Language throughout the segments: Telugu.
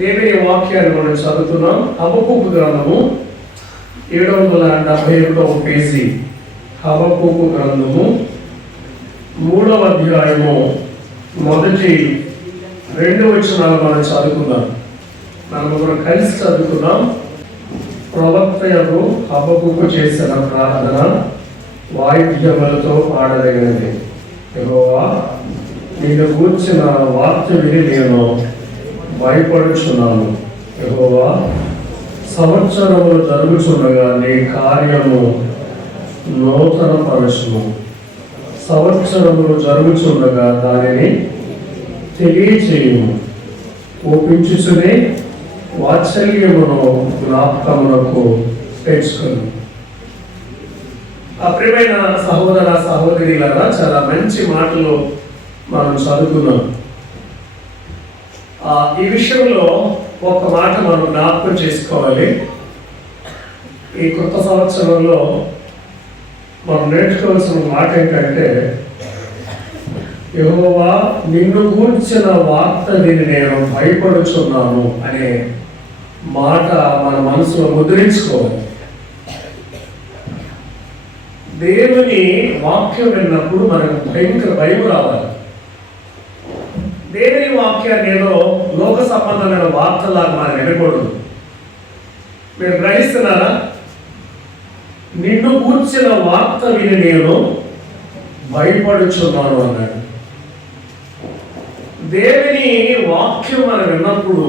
దేవుని వాక్యాన్ని మనం చదువుతున్నాం. హబక్కూకు గ్రంథము 771వ పేజీ. హబక్కూకు గ్రంథము 3వ అధ్యాయము మొదటి 2 వచనాలు మనం చదువుకుందాం. మనం కలిసి చదువుకున్నాం. ప్రవక్త యొక్క హబక్కూకు చేసిన ప్రార్థన వాయిద్యములతో పాడదగినది. యెహోవా, నిన్ను గూర్చిన వార్త విని నేను భయపడుచున్నాను. యెహోవా, సంవత్సరములు జరుగుచుండగా నీ కార్యము నూతన పరచును. సంవత్సరములు జరుగుచుండగా దానిని తెలియచేయుము. ఒప్పించుచునే వాత్సల్యమును జ్ఞాపకమునకు తెచ్చుకును. ప్రియమైన సహోదర సహోదరులారా, చాలా మంచి మాటలు మనం చదువుకున్నాం. ఈ విషయంలో ఒక మాట మనం జ్ఞాపకం చేసుకోవాలి. ఈ కొత్త సంవత్సరంలో మనం నేర్చుకోవాల్సిన మాట ఏంటంటే, యెహోవా, నిన్ను గూర్చిన వార్త విని నేను భయపడుచున్నాను అనే మాట మన మనసులో ముద్రించుకోవాలి. దేవుని వాక్యం విన్నప్పుడు మనకు భయంకర భయం రావాలి. దేవుని వాక్యాన్ని ఏదో లోక సంబంధమైన వార్తలాగా మనం వినకూడదు. మీరు గ్రహిస్తున్నారా? నిన్ను కూర్చిన వార్త విని నేను భయపడుచున్నాను అన్నాడు. దేవుని వాక్యం మనం విన్నప్పుడు,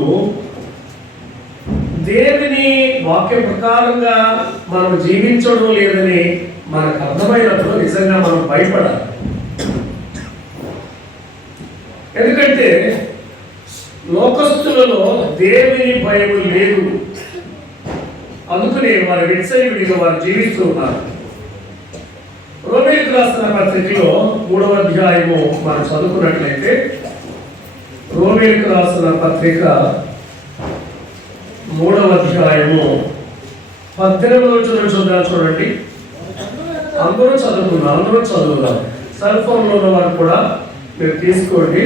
దేవుని వాక్య ప్రకారంగా మనం జీవించడం లేదని మనకు అర్థమైనప్పుడు నిజంగా మనం భయపడాలి. ఎందుకంటే లోకస్తులలో దేవుని భయం లేదు. అందుకనే వారి విడిగా వారు జీవిస్తూ ఉన్నారు. రోమీయులకు రాసిన పత్రికలో 3వ అధ్యాయము మనం చదువుకున్నట్లయితే, రోమీయులకు రాసిన పత్రిక 3వ అధ్యాయము 18వ వచనం చూడండి. అందరూ చదువుదాం. సెల్ ఫోన్లో ఉన్న వారు కూడా మీరు తీసుకోండి.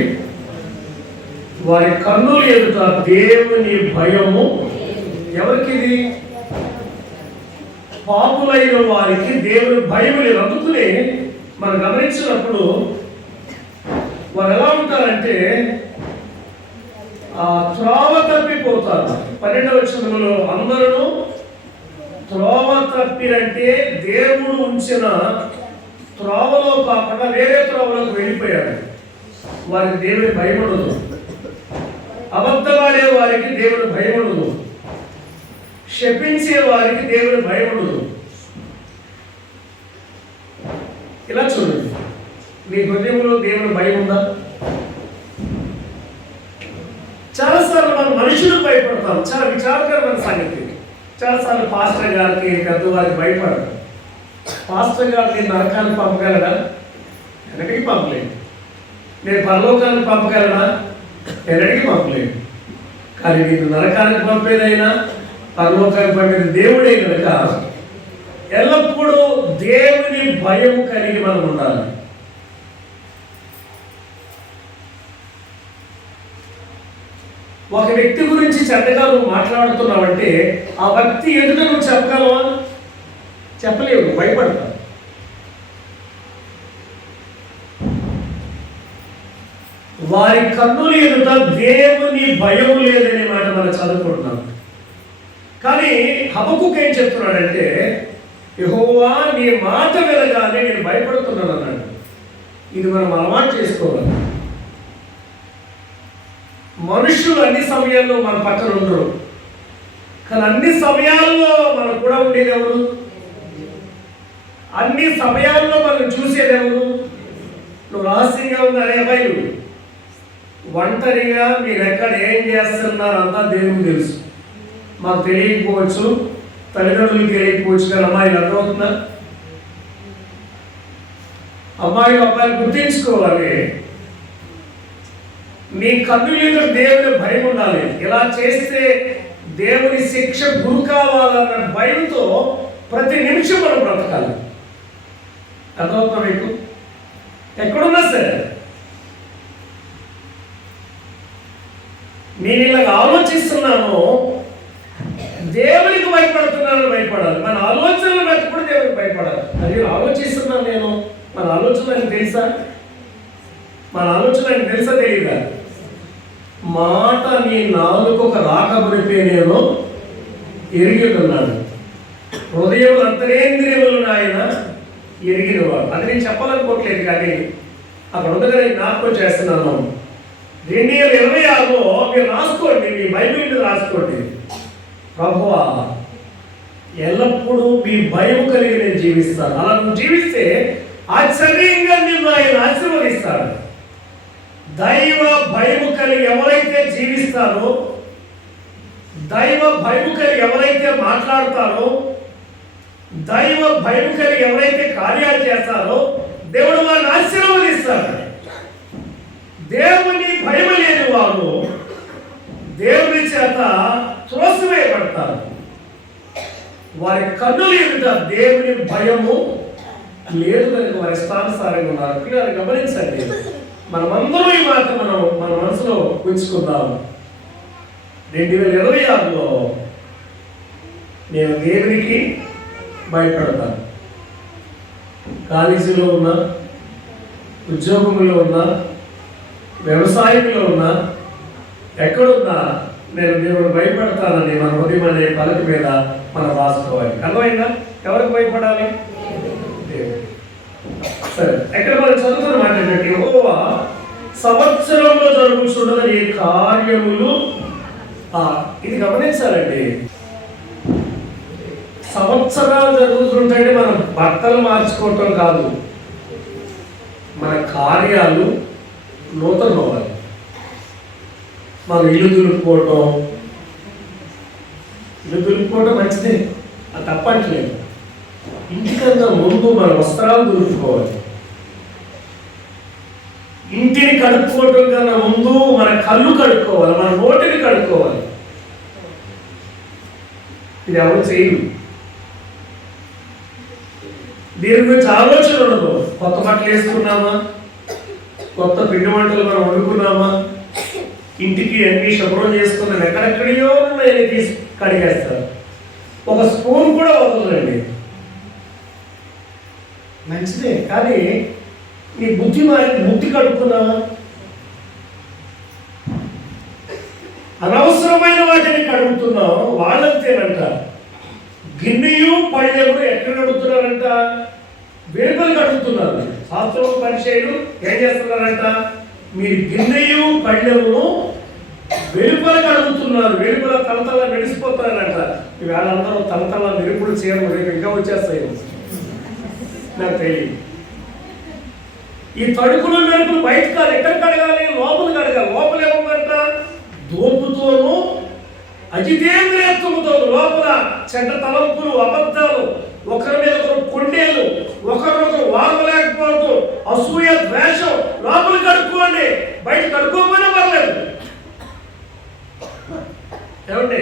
వారి కన్నుల ఎదుట దేవుని భయము ఎవరికి? ఇది పాపులైన వారికి దేవుని భయం లేదు. అందుకనే మనం గమనించినప్పుడు వారు ఎలా ఉంటారంటే త్రోవ తప్పిపోతారు. 12వ వచనంలో అందరూ త్రోవ తప్పిరంటే దేవుడు ఉంచిన త్రోవలో కాకుండా వేరే త్రోవలోకి వెళ్ళిపోయారు. వారికి దేవుని భయం ఉండదు. అబద్ధమాడే వారికి దేవుని భయం ఉండదు. శపించే వారికి దేవుని భయం ఉండదు. ఇలా చూడండి, మీ హృదయంలో దేవుని భయం ఉందా? చాలాసార్లు మనం మనుషులకు భయపడతాం. చాలా విచారకరమైన సంగతి. చాలాసార్లు పాస్టర్ గారికి, పెద్దవారికి భయపడతాం. పాస్టర్ గారు నేను నరకాన్ని పంపగలడా? ఎన్నటికీ పంపలేదు. నేను పరలోకాన్ని పంపగలడా? ఎన్నటికీ పంపలేదు. కానీ నేను నరకానికి పంపేదైనా పరలోకానికి పంపేది దేవుడే కనుక ఎల్లప్పుడూ దేవుని భయం కలిగి మనం ఉండాలి. ఒక వ్యక్తి గురించి చెడ్డగా నువ్వు మాట్లాడుతున్నావంటే ఆ వ్యక్తి ఎదుట నువ్వు చెప్పగలవా? చెప్పలేవు, భయపడతావు. వారి కన్నుల ఎదుట దేవుని భయం లేదనే మాట మనం చదువుకుంటున్నాం. కానీ హబక్కూకు ఏం చెప్తున్నాడంటే, యెహోవా, నీ మాట వినగానే నేను భయపడుతున్నాను అన్నాడు. ఇది మనం అలవాటు చేసుకోవాలి. మనుషులు అన్ని సమయాల్లో మన పక్కన ఉండరు, కానీ అన్ని సమయాల్లో మనం కూడా ఉండేది ఎవరు? అన్ని సమయాల్లో మనం చూసేది ఎవరు? నువ్వు రహస్యంగా ఉన్నారే అబ్బాయిలు, ఒంటరిగా మీరు ఎక్కడ ఏం చేస్తున్నారు అంతా దేవునికి తెలుసు. మాకు తెలియకపోవచ్చు, తల్లిదండ్రులకు తెలియకపోవచ్చు, కానీ అమ్మాయిలు అర్థమవుతుందా? అమ్మాయిలు అబ్బాయిలు గుర్తించుకోవాలి. నీ కన్నుల దేవుని భయం ఉండాలి. ఇలా చేస్తే దేవుని శిక్ష గురి కావాలన్న భయంతో ప్రతి నిమిషం మనం బ్రతకాలి. అర్థమవుతుందా మీకు? ఎక్కడున్నా సరే నేను ఇలాగ ఆలోచిస్తున్నాను, దేవునికి భయపడుతున్నాను, భయపడాలి. మన ఆలోచనలు బట్టి కూడా దేవునికి భయపడాలి. అది ఆలోచిస్తున్నాను నేను, మన ఆలోచన అని తెలుసా? మన ఆలోచన అని తెలుసా తెలియదా? మాట నీ నాలుకకు రాకబడితే నేను ఎరిగి ఉన్నాను, హృదయం అంతరేంద్రియములు ఆయన ఎరిగినవాడు. అది నేను చెప్పాలనుకోవట్లేదు, కానీ అక్కడ ఉండగా నేను జ్ఞాపకం చేస్తున్నాను. 2026లో మీరు రాసుకోండి, మీ బైబిల్ మీద రాసుకోండి, ప్రభువా ఎల్లప్పుడూ మీ భయం కలిగి నేను జీవిస్తాను. అలా నువ్వు జీవిస్తే ఆశ్చర్యంగా నిన్ను ఆయన ఆశీర్వదిస్తాడు. దైవ భయము కలిగి ఎవరైతే జీవిస్తారో, దైవ భయము కలిగి ఎవరైతే మాట్లాడతారో, దైవ భయం కలిగి ఎవరైతే కార్యాలు చేస్తారో దేవుడు వారిని ఆశీర్వదిస్తాడు. దేవుని భయం లేని వారు దేవుని చేత త్రోసివేయబడతారు. వారి కన్నులు ఎదుట దేవుని భయము లేదు కనుక వారి స్థానసారంగా ఉన్నారు. పిల్లలు గమనించండి, మనమందరూ ఈ మాట మన మనసులో ఉంచుకుందాం. 2026లో నేను దేవునికి భయపడతాను. కాలేజీలో ఉన్నా, ఉద్యోగంలో ఉన్నా, వ్యవసాయంలో ఉన్నా, ఎక్కడున్నా నేను దేవుడు భయపడతానని మన హృదయం అనే పలక మీద మనం రాసుకోవాలి. అర్థమైందా? ఎవరికి భయపడాలి? సరే, ఎక్కడ మనం చదువుకున్న మాట ఏంటంటే, యెహోవా సంవత్సరంలో జరుగుతున్న ఈ కార్యములు, ఇది గమనించాలండి. సంవత్సరాలు జరుగుతుంటే మనం బట్టలు మార్చుకోవటం కాదు, మన కార్యాలు నూతనం అవ్వాలి. మనం ఇల్లు దులుపుకోవటం మంచిదే, అది తప్పట్లేదు. ఇంటికన్నా ముందు మన వస్త్రాలు దులుపుకోవాలి. ఇంటిని కడుక్కోవటం కన్నా ముందు మన కళ్ళు కడుక్కోవాలి, మన నోటిని కడుక్కోవాలి. ఇది ఎవరు చేయరు. దీని గురించి ఆలోచన ఉండదు. కొత్త బట్టలు వేసుకున్నామా, కొత్త పిండి వంటలు మనం వండుకున్నామా, ఇంటికి అన్ని శుభ్రం చేసుకున్నాం, ఎక్కడెక్కడియో ఉన్నాయని తీసి కడిగేస్తారు. ఒక స్పూన్ కూడా వదలండి, మంచిదే. కానీ నీ బుద్ధి కడుక్కున్నావా? అనవసరమైన వాటిని కడుగుతున్నావు. వాళ్ళంతేనంట, గిన్నెయు పళ్ళెము ఎక్కడ కడుగుతున్నారంట? వెలుపలు కడుగుతున్నారు. శాస్త్రం పరిచయులు ఏం చేస్తున్నారంట? మీరు గిన్నెయు పళ్ళెమును వెలుపల కడుగుతున్నారు, వెలుపల తలతల మెరిసిపోతారంట. ఈవేళ అందరూ తలతల మెరుపులు చేయడం రేపు ఇంకా వచ్చేస్తాయి, నాకు తెలియదు. ఈ తడుకులు మెరుపులు బయట కాదు, ఎక్కడ కడగాలి? లోపల కడగాలి. లోపల ఏముందంట? దోపుతోనూ అజితేంద్రియత్వముతో లోపల చెడ్డ తలంపులు, అబద్ధాలు, ఒకరి మీద ఒకరు కొండేలు, ఒకరినొకరు వారలేకపోవటం, అసూయ, ద్వేషం లోపల కడుక్కోండి. బయట కడుక్కోకపోయినా పర్లేదు. ఏమంటే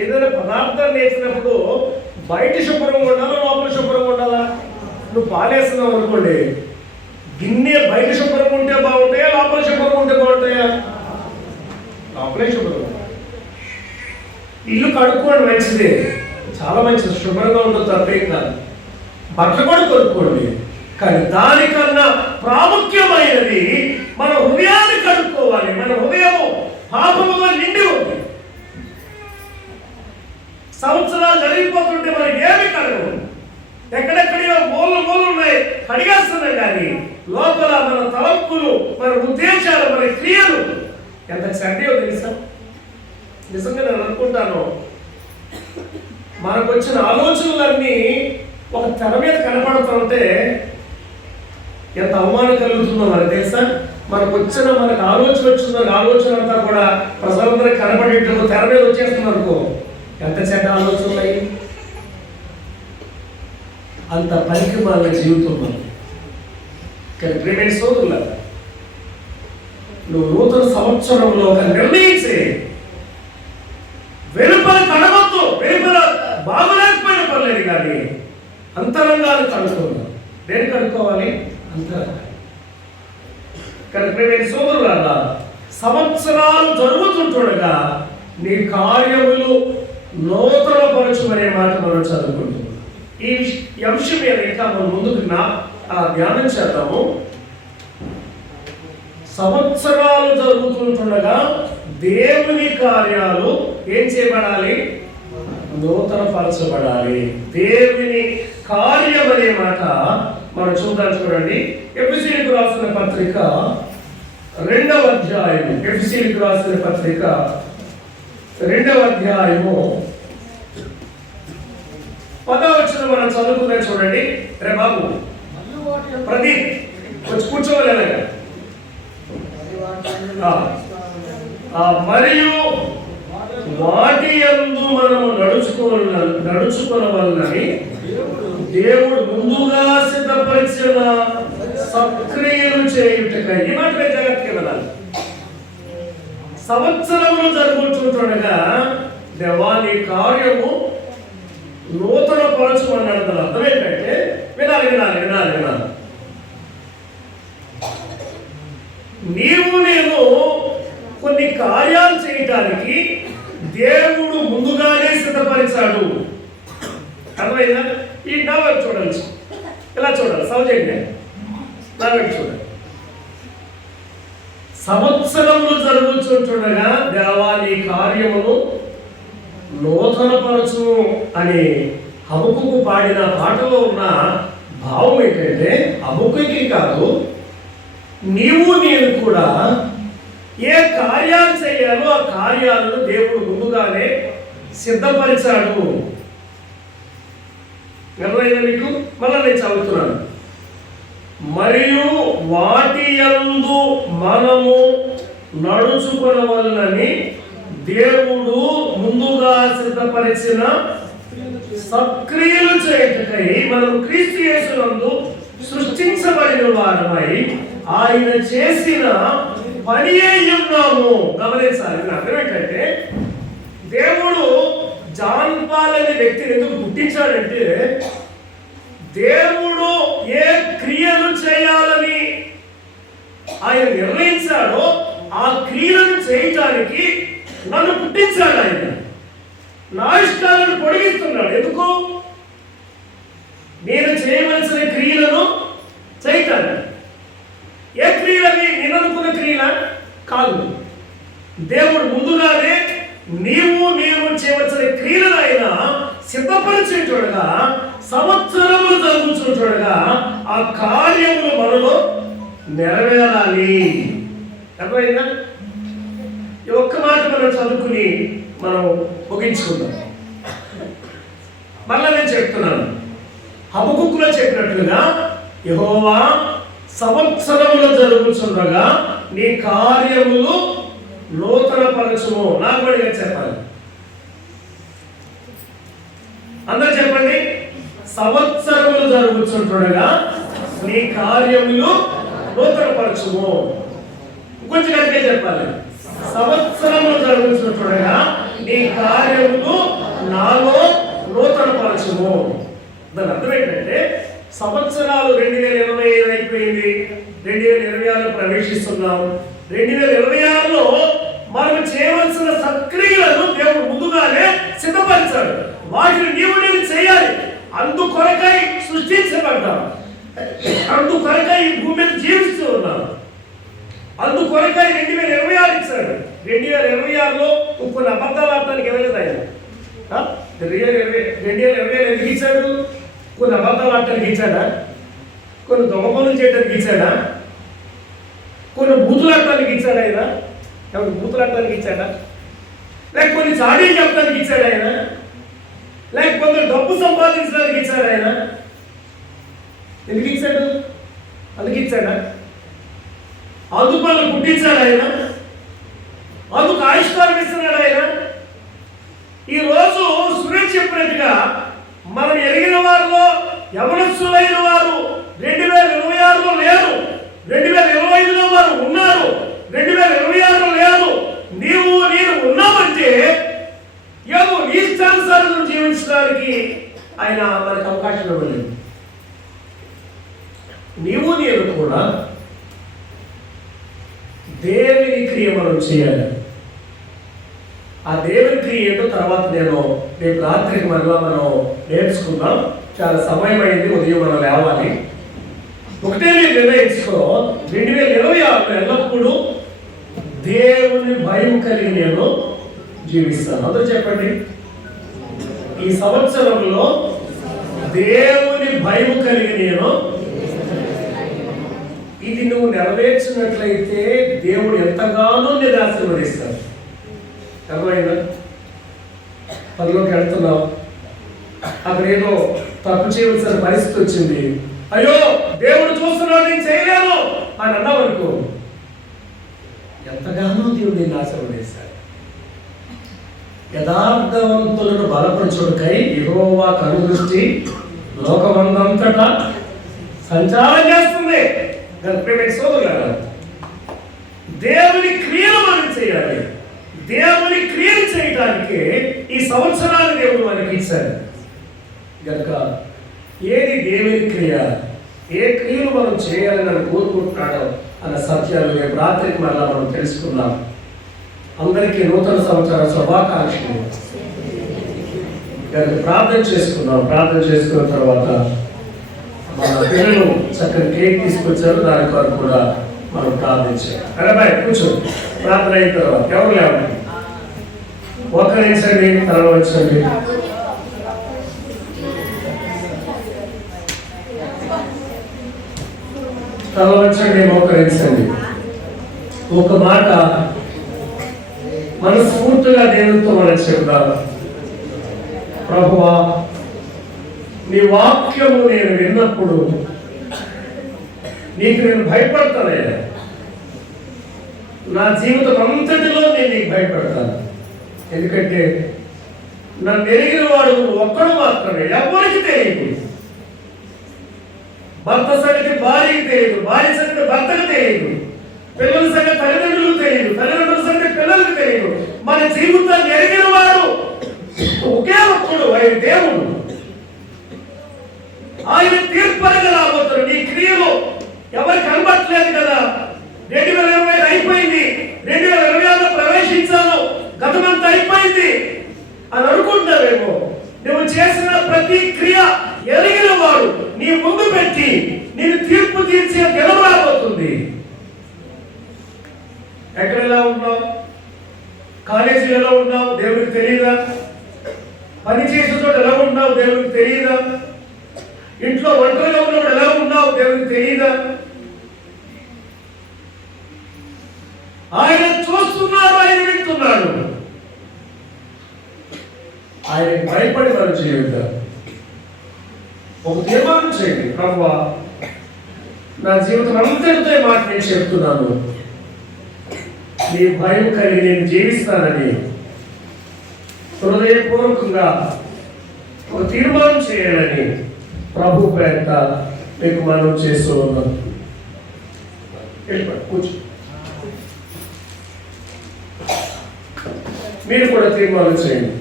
ఏదైనా పదార్థాలు వేసినప్పుడు బయట శుభ్రంగా ఉండాలా, లోపల శుభ్రంగా ఉండాలా? నువ్వు పాలేస్తున్నావు అనుకోండి, గిన్నె బయట శుభ్రంగా ఉంటే బాగుంటాయా, లోపల శుభ్రంగా ఉంటే బాగుంటాయా? లోపలే శుభ్రంగా. ఇల్లు కడుక్కోండి, మంచిదే, చాలా మంచిది, శుభ్రంగా ఉంటుంది, తప్పేం కాదు. బట్టలు కూడా కొనుక్కోండి. కానీ దానికన్నా ప్రాముఖ్యమైనది మన హృదయాన్ని కడుక్కోవాలి. మన హృదయము పాపముతో నిండి ఉంది. సంవత్సరాలు జరిగిపోతుంటే మనకి ఏమి కడగవు, ఎక్కడెక్కడో మూలు ఉన్నాయి, కడిగేస్తున్నాం. కానీ లోపల మన తలంపులు, మన ఉద్దేశాలు, మన క్రియలు ఎంత చెడ్డయో తెలుసా? నిజంగా నేను అనుకుంటాను, మనకు వచ్చిన ఆలోచనలన్నీ ఒక తెర మీద కనపడుతుంటే ఎంత అవమానం కలుగుతుందో మనకు తెలుసా? మనకు ఆలోచన వచ్చిందో ఆలోచన అంతా కూడా ప్రజలందరూ కనపడేటప్పుడు తెర మీద వచ్చేస్తున్నారు. ఎంత చెడ్డ ఆలోచనలు అయ్యి, అంత పనికి మన జీవితం మనం. కానీ ప్రేమైన సోదరుల, నువ్వు నూతన సంవత్సరంలో ఒక నిర్ణయించే, వెలుపల కడగొద్దు, వెలుపల బాగులేకపోయినా పర్లేదు, కానీ అంతరంగాలు కడుక్కోవాలి. దేని కడుక్కోవాలి? అంతరంగా. కానీ ప్రేమైన సోదరులారా, సంవత్సరాలు జరుగుతుంటుండగా నీ కార్యములు నూతనపరచుమనే మాట మనం చదువుకుంటున్నాం. ఈ అంశం మీద ఇంకా మనం ముందుకు ధ్యానం చేద్దాము. సంవత్సరాలు జరుగుతుంటుండగా దేవుని కార్యాలు ఏం చేయబడాలి? నూతనపరచబడాలి. దేవుని కార్యం అనే మాట మనం చూద్దాం. చూడండి, ఎఫెసీయులకు రాసిన పత్రిక 2వ అధ్యాయము. ఎఫెసీయులకు రాసిన పత్రిక 2వ అధ్యాయము 10వ వచనం మనం చదువుకుందాం. చూడండి. రే బాబు ప్రదీప్ వచ్చి కూర్చోవాలి. మరియు వాటి యందు మనము నడుచుకొనవలెనని దేవుడు ముందుగా సిద్ధపరిచిన సక్రియలు చేయుటకై. ఈ మాట జాగ్రత్తగా వెళ్ళాలి. సంవత్సరములు జరుగుతుండగా దేవాని కార్యము నూతన పరచుమన్నాడు. దాని అర్థం ఏంటంటే వినాలి వినాలి వినాలి వినాలి. నీవు నేను కొన్ని కార్యాలు చేయటానికి దేవుడు ముందుగానే సిద్ధపరిచాడు. అర్థమైందా? ఈ నా వైపు చూడాలి, ఇలా చూడాలి, సౌజన్య నా వైపు చూడాలి. సంవత్సరములు జరుగుతుండగా దేవాని కార్యమును నూతనపరచు అని హబక్కుకు పాడిన పాటలో ఉన్న భావం ఏంటంటే, హబక్కుకి కాదు, నీవు నేను కూడా ఏ కార్యాలు చేయాలో ఆ కార్యాలను దేవుడు ముందుగానే సిద్ధపరిచాడు. ఎవరైనా మీకు మళ్ళీ నేను చదువుతున్నాను. మరియు వాటి యందు మనము నడుచుకొనవలెనని దేవుడు ముందుగా సిద్ధపరిచిన సక్రియలు చేయుటకై మనం క్రీస్తు యేసునందు సృష్టించబడిన వారమై ఆయన చేసిన పని అయి ఉన్నాము. గమనించాలి. అర్థం ఏంటంటే, దేవుడు జాన్ పాల్ అనే వ్యక్తిని ఎందుకు పుట్టించాడంటే, దేవుడు ఏ క్రియలు చేయాలని ఆయన నిర్ణయించాడో ఆ క్రియలను చేయటానికి నన్ను పుట్టించాడు. ఆయన నా ఇష్టాలను పొడిగిస్తున్నాడు. ఎందుకు? నేను చేయవలసిన క్రియలను చేయటానికి. ఏ క్రియలని? నేను అనుకున్న క్రియల కాదు. దేవుడు ముందుగానే నీవు నేను చేయవలసిన క్రియలను ఆయన సిద్ధపరిచే చూడగా, సంవత్సరములు జరుగుతున్న చూడగా ఆ కార్యములు మనలో నెరవేరాలి. అర్థమైందా? ఈ ఒక్క మాట మనం చదువుకుని మనం ముగించుకుందాం. మళ్ళా నేను చెప్తున్నాను, హబక్కులో చెప్పినట్లుగా, యెహోవా సంవత్సరములు జరుగుతుండగా నీ కార్యములు నూతనపరచుము. నాగబడిగా చెప్పాలి. అందరూ చెప్పండి. సంవత్సరములు జరుగుతుండగా నీ కార్యములు నూతనపరచుము. కొంచెం గట్టిగా చెప్పాలి. సంవత్సరములు జరుగుతుండగా నీ కార్యములు నాలో నూతనపరచుము. దాని అర్థం ఏంటంటే, సంవత్సరాలు 2025 అయిపోయింది, 2026లో ప్రవేశిస్తున్నాం. 2026లో మనం చేయవలసిన సక్రియలను దేవుడు ముందుగానే సిద్ధపరిచాడు. వాటిని నీవు నేను చేయాలి. అందుకొరకై సృష్టించబడ్డాం, అందుకొరకై ఈ భూమి మీద జీవిస్తూ ఉన్నాం, అందుకొరకై 2026 ఇచ్చాడు. 2026లో కొన్ని అబద్ధాలు ఆడటానికి ఇవ్వలేదు ఆయన. 2020 ఎందుకు ఇచ్చాడు? కొన్ని అబద్ధాలు ఆడటానికి ఇచ్చాడా? కొన్ని దొంగ పనులు చేయడానికి ఇచ్చాడా? కొన్ని బూతులాడటానికి ఇచ్చాడు ఆయన? బూతులాడటానికి ఇచ్చాడా? లేక కొన్ని చాడీలు చెప్పడానికి ఇచ్చాడు ఆయన? లేక కొందరు డబ్బు సంపాదించడానికి ఇచ్చాడు ఆయన? ఎందుకు ఇచ్చాడు? అందుకు ఇచ్చాడా? అందుకు పుట్టించాడు ఆయన? అందుకు ఆయుష్కారం ఇస్తున్నాడు ఆయన? ఈరోజు సురేష్ చెప్పినట్టుగా మనం ఎరిగిన వారిలో యవనస్తులైన వారు 2026లో లేరు, 2025లో వారు ఉన్నారు, 2026లో లేరు. నీవు నేను ఉన్నామంటే ఏమో నీ ఇష్టానుసారం జీవించడానికి ఆయన మనకు అవకాశం ఇవ్వలేదు. నీవు నేను కూడా దేవుని క్రియ మనం చేయాలి. ఆ దేవుని క్రియ ఏంటో తర్వాత నేను రేపు రాత్రికి మరలా మనం నేర్చుకుందాం. చాలా సమయం అయింది, ఉదయం మనం లేవాలి. ఒకటే నేను నిర్ణయించుకో, 2026 ఎల్లప్పుడూ దేవుని భయం కలిగి నేను జీవిస్తాను. అందరూ చెప్పండి, ఈ సంవత్సరంలో దేవుని భయం కలిగి నేను. ఇది నువ్వు నెరవేర్చినట్లయితే దేవుడు ఎంతగానో నేను ఆశీర్వదిస్తాడు. అర్థమైందా? పనిలోకి వెళ్తున్నావు, అక్కడ ఏదో తప్పు చేయవలసిన పరిస్థితి వచ్చింది, అయ్యో దేవుడు చూస్తున్నాడు నేను చేయలేను అని అన్నావు అనుకో, ఎంతగానో దేవుడు నిన్ను ఆశీర్వదిస్తాడు. యథార్థవంతులను బలపరచుటకై యెహోవా కనుదృష్టి లోకమందంతటా సంచారం చేస్తుంది. దేవుని క్రియలు మనం చేయాలి. దేవుని క్రియలు చేయడానికి ఈ సంవత్సరాలు దేవుడు మనకి ఇచ్చాడు కనుక ఏది దేవుని క్రియ, ఏ క్రియలు మనం చేయాలని అని కోరుకుంటున్నాడో అన్న సత్యాలు రేపు రాత్రికి మళ్ళా మనం తెలుసుకుందాం. అందరికీ నూతన సంవత్సర శుభాకాంక్షలు. దానికి ప్రార్థన చేసుకుందాం. ప్రార్థన చేసుకున్న తర్వాత మన పిల్లలు చక్కని కేక్ తీసుకొచ్చారు, దాని కొరకు కూడా మనం ప్రార్థించాలి. అరే కూర్చో, ప్రార్థన అయిన తర్వాత ఎవరు లేవండి, మోకరించండి, తల వంచండి. తల వంచండి, మోకరించండి. ఒక మాట మనస్ఫూర్తిగా దేవునితో మనం చెప్తాం. ప్రభువా, నీ వాక్యము నేను విన్నప్పుడు నీకు నేను భయపడతానయ్యా. నా జీవితం అంతటిలో నేను నీకు భయపడతాను. ఎందుకంటే నన్ను ఎరిగిన వాడు ఒక్కడు మాత్రమే, ఎవరికి తెలియదు. భర్త సంగతి భార్యకి తెలియదు, భార్య సంగతి భర్తకు తెలియదు, పిల్లల సంగతి తల్లిదండ్రులకు తెలియదు, తల్లిదండ్రుల సంగతి పిల్లలకు తెలియదు. మన జీవితాన్ని ఎరిగిన వాడు ఒకే ఒక్కడు, ఆయన దేవుడు. ఆయన తీర్పరగా రాబోతాడు. నీ క్రియలు ఎవరికి కనబట్టలేదు కదా. 2020 అయిపోయింది, 2026 ప్రవేశించాను, గతమంతా అయిపోయింది అని అనుకుంటావేమో. నువ్వు చేసిన ప్రతి క్రియ ఎరిగిన వాడు నీ ముందు పెట్టి నేను తీర్పు తీర్చే దినం రాబోతుంది. ఎక్కడ ఎలా ఉన్నావు? కాలేజీలో ఎలా ఉన్నావు? దేవుడికి తెలియదా? పని చేసే చోట ఎలా ఉన్నావు? దేవుడికి తెలియదా? ఇంట్లో ఒంటరిగా ఉన్నప్పుడు ఎలా ఉన్నావు? దేవుడికి తెలియదా? ఆయన చూస్తున్నాడు, ఆయన వింటున్నాడు. ఆయనకి భయపడి మనం జీవిద్దాం. ఒక తీర్మానం చేయండి, ప్రభువా నా జీవితం అంతటితో మాట నేను చెప్తున్నాను, నీ భయం కలిగి నేను జీవిస్తానని హృదయపూర్వకంగా ఒక తీర్మానం చేయాలని ప్రభు పేరిట మీకు మనం చేస్తూ ఉన్నాం. కూర్చో. మీరు కూడా తీర్మానం చేయండి.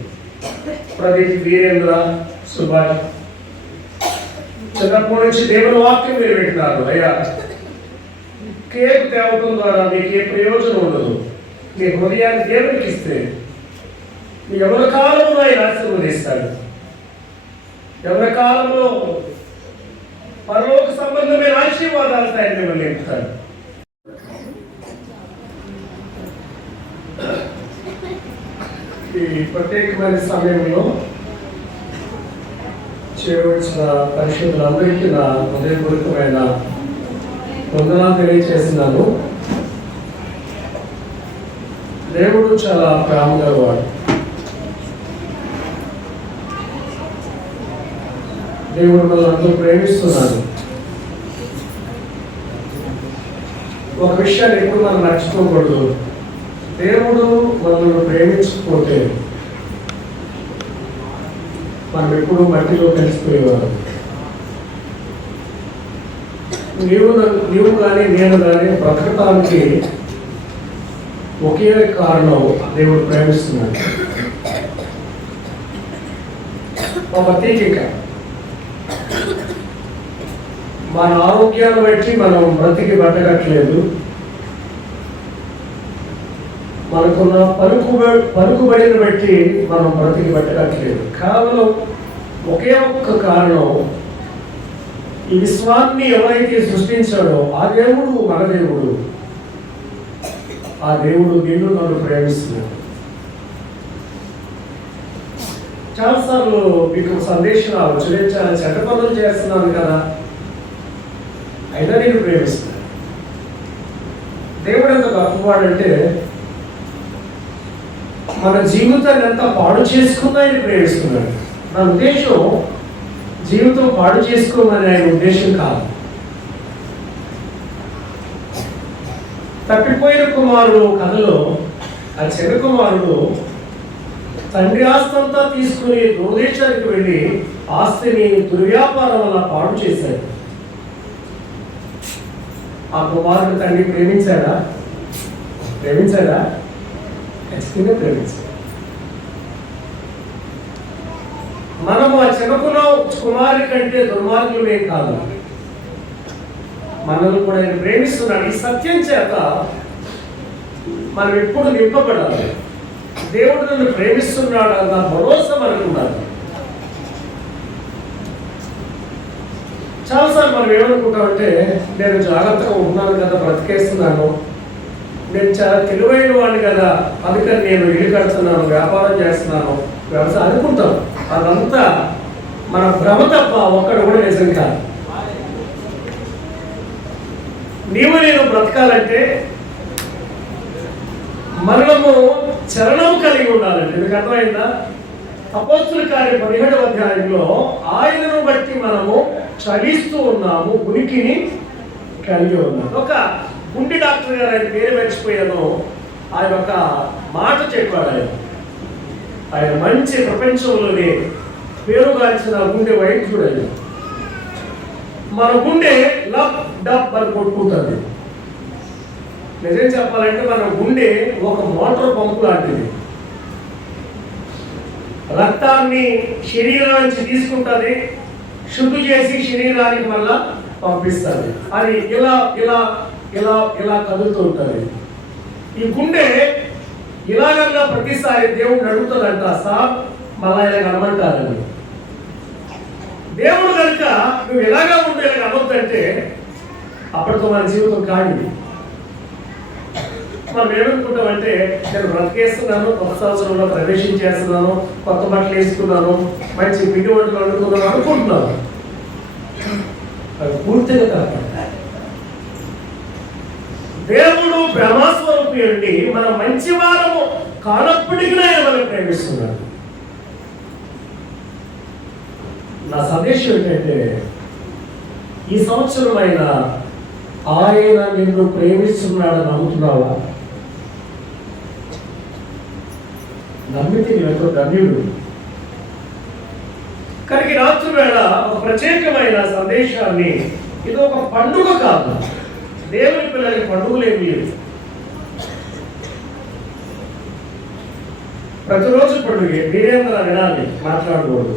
ప్రదీప్, వీరేంద్ర, సుభాష్, చిన్నప్పటి నుంచి దేవుని వాక్యం మీరు వింటున్నారు. అయ్యా, కేక్ తేవటం ద్వారా మీకు ఏ ప్రయోజనం ఉండదు. మీ హృదయాన్ని దేవునికి ఇస్తే మీ ఎవరి కాలంలో ఆయన ఆశీర్వదిస్తాడు. ఎవరి కాలంలో పరలోక సంబంధమైన ఆశీర్వాదాలతో ఆయన మిమ్మల్ని నింపుతాడు. ఈ ప్రత్యేకమైన సమయంలో చేయవలసిన పరిశుద్ధులందరికీ నా హృదయపూర్వకమైన వందనాలు తెలియజేస్తున్నాను. దేవుడు చాలా ప్రేమ గలవాడు. దేవుడు మనల్ని అందరూ ప్రేమిస్తున్నాడు. ఒక విషయాన్ని ఎప్పుడు మనం మర్చిపోకూడదు. దేవుడు మనల్ని ప్రేమించకపోతే మనం ఎప్పుడు మట్టిలో కలిసిపోయేవారు. నీవు కానీ నేను కానీ బ్రతకటానికి ఒకే కారణం, దేవుడు ప్రేమిస్తున్నాడు. ప్రత్యేకంగా మన ఆరోగ్యాన్ని బట్టి మనం బ్రతికి బతకట్లేదు. మనకున్న పలుకుబడిని బట్టి మనం బ్రతికి పెట్టట్లేదు. కేవలం ఒకే ఒక్క కారణం, ఈ విశ్వాన్ని ఎవరైతే సృష్టించాడో ఆ దేవుడు మన దేవుడు. ఆ దేవుడు నిన్ను నన్ను ప్రేమిస్తున్నాడు. చాలాసార్లు మీకు సందేశం రావచ్చు, నేను చాలా చెడ్డ పనులు చేస్తున్నాను కదా, అయినా నేను ప్రేమిస్తున్నాను. దేవుడు ఎంత గొప్పవాడంటే మన జీవితాన్ని ఎంత పాడు చేసుకున్నా ఆయన ప్రేమిస్తున్నాడు. నా ఉద్దేశం జీవితం పాడు చేసుకోమని ఆయన ఉద్దేశం కాదు. తప్పిపోయిన కుమారుడు కథలో ఆ చిన్న కుమారుడు తండ్రి ఆస్తి అంతా తీసుకుని దూరదేశానికి వెళ్ళి ఆస్తిని దుర్వ్యాపారం వల్ల పాడు చేశాడు. ఆ కుమారుడు తండ్రి ప్రేమించాడా? ఖచ్చితంగా ప్రేమించాడు. మనము ఆ చిన్న కుమారుడి కంటే దుర్మార్గులమే కాదు, మనల్ని కూడా ఆయన ప్రేమిస్తున్నాడు. ఈ సత్యం చేత మనం ఎప్పుడు నింపబడాలి. దేవుడు నన్ను ప్రేమిస్తున్నాడు అన్న భరోసా మనకు ఉండాలి. చాలాసార్లు మనం ఏమనుకుంటామంటే, నేను జాగ్రత్తగా ఉంటున్నాను కదా, బ్రతికేస్తున్నాను, నేను చాలా తెలివైన వాడిని కదా, అందుకని నేను ఇల్లు కడుతున్నాను, వ్యాపారం చేస్తున్నాను, వ్యవసాయం అనుకుంటాం. అదంతా మన భ్రమ తప్ప ఒక్కడు కూడా నిజం కాదు. నీవు నేను బ్రతకాలంటే మనము చరణం కలిగి ఉండాలంటే, మీకు అర్థమైందా? అపోస్తుల కార్యం 17వ అధ్యాయంలో ఆయనను బట్టి మనము చలిస్తూ ఉన్నాము, ఉనికిని కలిగి ఉన్నాము. ఒక గుండె డాక్టర్ గారు, ఆయన పేరు మర్చిపోయాను, ఆయన ఒక మాట చెప్పాడు. ఆయన మంచి ప్రపంచంలోనే పేరుగాల్చిన గుండె వైద్యుడు. ఆయన మన గుండె లబ్ డబ్ అని కొట్టుకుంటుంది. నిజం చెప్పాలంటే మన గుండె ఒక మోటార్ పంపు లాంటిది. రక్తాన్ని శరీరం నుంచి తీసుకుంటుంది, శుద్ధి చేసి శరీరానికి మళ్ళా పంపిస్తుంది. అది ఇలా ఇలా ఇలా ఇలా కదులుతూ ఉంటుంది. ఈ గుండె ఇలాగన్నా ప్రతిసారి దేవుడిని అడుగుతుందంట, సార్ మళ్ళా ఇలా కనమంటారని. దేవుడు కనుక నువ్వు ఇలాగా ఉండే అనొద్దంటే అప్పటితో మన జీవితం కాదు. మనం ఏమనుకుంటామంటే, నేను బ్రతికేస్తున్నాను, కొత్త సంవత్సరంలో ప్రవేశించేస్తున్నాను, కొత్త బట్టలు వేసుకున్నాను, మంచి పిండి వంటలు వండుకున్నాను అనుకుంటున్నాను. అది పూర్తిగా కాదు. దేవుడు బ్రహ్మస్వరూపి అండి, మన మంచి వారము కానప్పటికీ ఆయన మనం ప్రేమిస్తున్నాడు. నా సందేశం ఏంటంటే, ఈ సంవత్సరం ఆయన నిన్ను ప్రేమిస్తున్నాడని నమ్ముతున్నావా? నమ్మితే నీకు ధన్యుడు. కనుక రాత్రి వేళ ఒక ప్రత్యేకమైన సందేశాన్ని, ఇది ఒక పండుగ కాదు, దేవుని పిల్లలకి పండుగలేమి లేదు. ప్రతిరోజు పండుగ, వీరేంద్ర వినాలి, మాట్లాడకూడదు.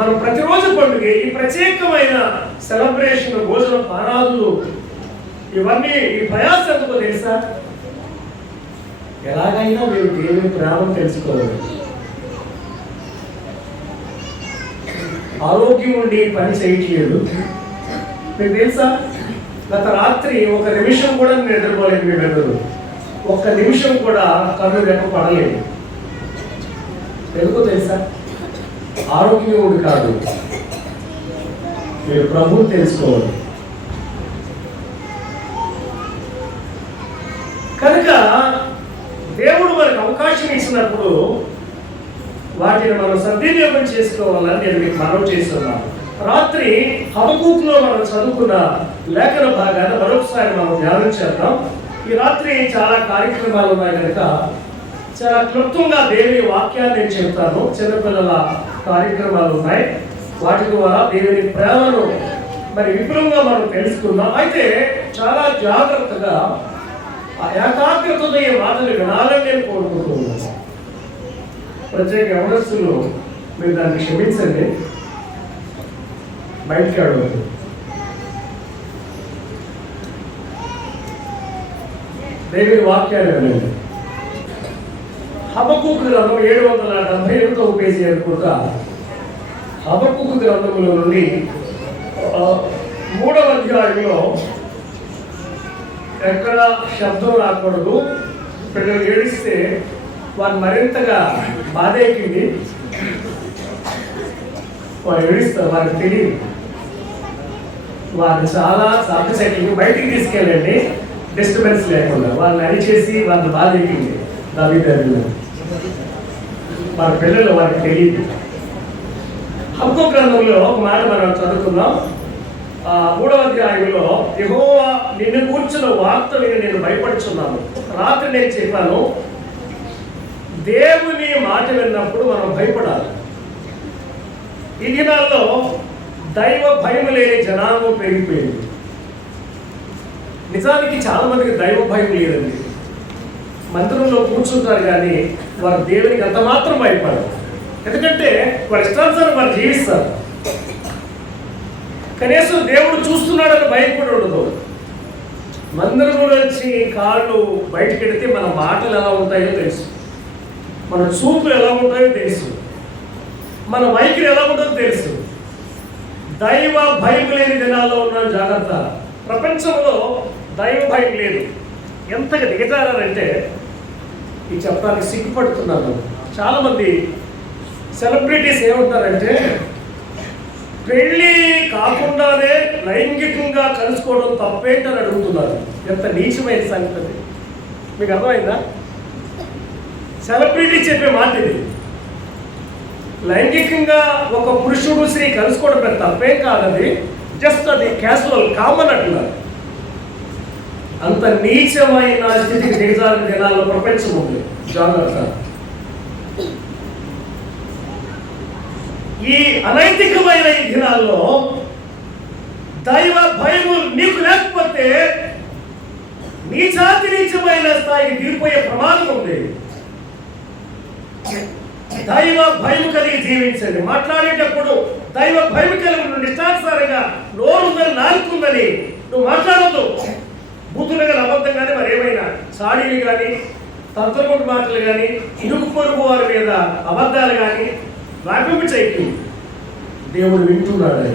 మనం ప్రతిరోజు పండుగ, ఈ ప్రత్యేకమైన సెలబ్రేషన్, భోజన పానాదులు, ఇవన్నీ ఈ ప్రయాసం ఎందుకో తెలుసా? ఎలాగైనా మీరు దేవుని ప్రేమను తెలుసుకోవాలి. ఆరోగ్యం ఉండి పని చేయట్లేదు. మీకు తెలుసా, గత రాత్రి ఒక నిమిషం కూడా నిద్రపోలేదు. మీరందరూ ఒక్క నిమిషం కూడా కన్ను రెప్ప పడలేదు. ఎందుకో తెలుసా? ఆరోగ్యముడు కాదు, మీరు ప్రభువు తెలుసుకోవాలి. కనుక దేవుడు మనకు అవకాశం ఇచ్చినప్పుడు వాటిని మనం సద్వినియోగం చేసుకోవాలని నేను మీకు మనవి చేస్తున్నాను. రాత్రి హబక్కూకులో మనం చదువుకున్న లేఖన భాగాన్ని మరొకసారి మనం ధ్యానం చేద్దాం. ఈ రాత్రి చాలా కార్యక్రమాలు ఉన్నాయి కనుక చాలా క్లుప్తంగా దేవుని వాక్యాన్ని నేను చెప్తాను. చిన్నపిల్లల కార్యక్రమాలు ఉన్నాయి, వాటి ద్వారా దేవుని ప్రేమను మరి విపులంగా మనం తెలుసుకుందాం. అయితే చాలా జాగ్రత్తగా ఏకాగ్రతతో ఈ మాటలు వినాలని నేను కోరుకుంటున్నాను. ప్రత్యేక యవనస్తులు మీరు దాన్ని క్షమించండి, బయటికి అడగదు. దేవుని వాక్యాన్ని వినండి. హబక్కూకు గ్రంథం 778వ పేజీ అనుకుంటా. హబక్కూకు గ్రంథంలో నుండి 3వ అధ్యాయంలో ఎక్కడ శబ్దం రాకూడదు. పిల్లలు ఏడిస్తే వారు మరింతగా బాధ ఎక్కింది. వారు ఏడిస్తారు, వారికి తెలియదు. వారు చాలా సాఫ్ట్ బయటికి తీసుకెళ్ళండి, డిస్టర్బెన్స్ లేకుండా. వాళ్ళని అరిచేసి వాళ్ళని బాధ ఎక్కింది. దావీదు వారి పిల్లలు వారికి తెలియదు. హబక్కూకు గ్రంథంలో ఒక మాట మనం చదువుకుందాం. 3వ అధ్యాయంలో, యెహోవా నిన్ను కూర్చున్న వార్త విని నేను భయపడుచున్నాను. రాత్రి నేను చెప్పాను, దేవుని మాట విన్నప్పుడు మనం భయపడాలి. ఈ దినాల్లో దైవ భయం లేని జనాంగం పెరిగిపోయింది. నిజానికి చాలా మందికి దైవ భయం లేదండి. మందిరంలో కూర్చుంటారు కానీ వారు దేవునికి అంత మాత్రం భయపడరు. ఎందుకంటే వారి ఇష్టానుసారం వారు జీవిస్తారు. కనీసం దేవుడు చూస్తున్నాడని భయం కూడా ఉండదు. మందిరంలో వచ్చి కాళ్ళు బయటకు ఎడితే మన మాటలు ఎలా ఉంటాయో తెలుసు, మన చూపులు ఎలా ఉంటాయో తెలుసు, మన వైఖరి ఎలా ఉంటుందో తెలుసు. దైవ భయం లేని దినాల్లో ఉన్న జాగ్రత్త. ప్రపంచంలో దైవ భయం లేదు. ఎంతగా దిగజారంటే ఈ చెప్పడానికి సిగ్గుపడుతున్నాను. చాలామంది సెలబ్రిటీస్ ఏమంటారంటే పెళ్ళి కాకుండానే లైంగికంగా కలుసుకోవడం తప్పేంటని అడుగుతున్నారు. ఎంత నీచమైన సంగతి మీకు అర్థమైందా? సెలబ్రిటీ చెప్పే మాట ఇది. లైంగికంగా ఒక పురుషుడు స్త్రీ కలుసుకోవడం పెద్ద తప్పేం కాదది, జస్ట్ అది క్యాజువల్ కామన్ అంటున్నారు. అంత నీచమైన స్థితికి దిగజారిన దినాల్లో ప్రపంచం ఉంది. జాగ్రత్త. ఈ అనైతికమైన ఈ దినాల్లో దైవ భయము నీకు లేకపోతే నీచాతి నీచమైన స్థాయికి దిగిపోయే ప్రమాదం ఉంది. దైవ భయం కలిగి జీవించండి. మాట్లాడేటప్పుడు దైవ భయం కలిగి నుండి ఇష్టానుసారంగా నోరుందని నాలుగుందని నువ్వు మాట్లాడద్దు. బూతులు కానీ అబద్ధం కానీ మరి ఏమైనా సాడీలు కానీ తంత్రకొట్టు మాటలు కానీ ఇరుగు పొరుగు వారి మీద అబద్ధాలు కానీ వ్యాపింపు చేయకు. దేవుడు వింటున్నాడు.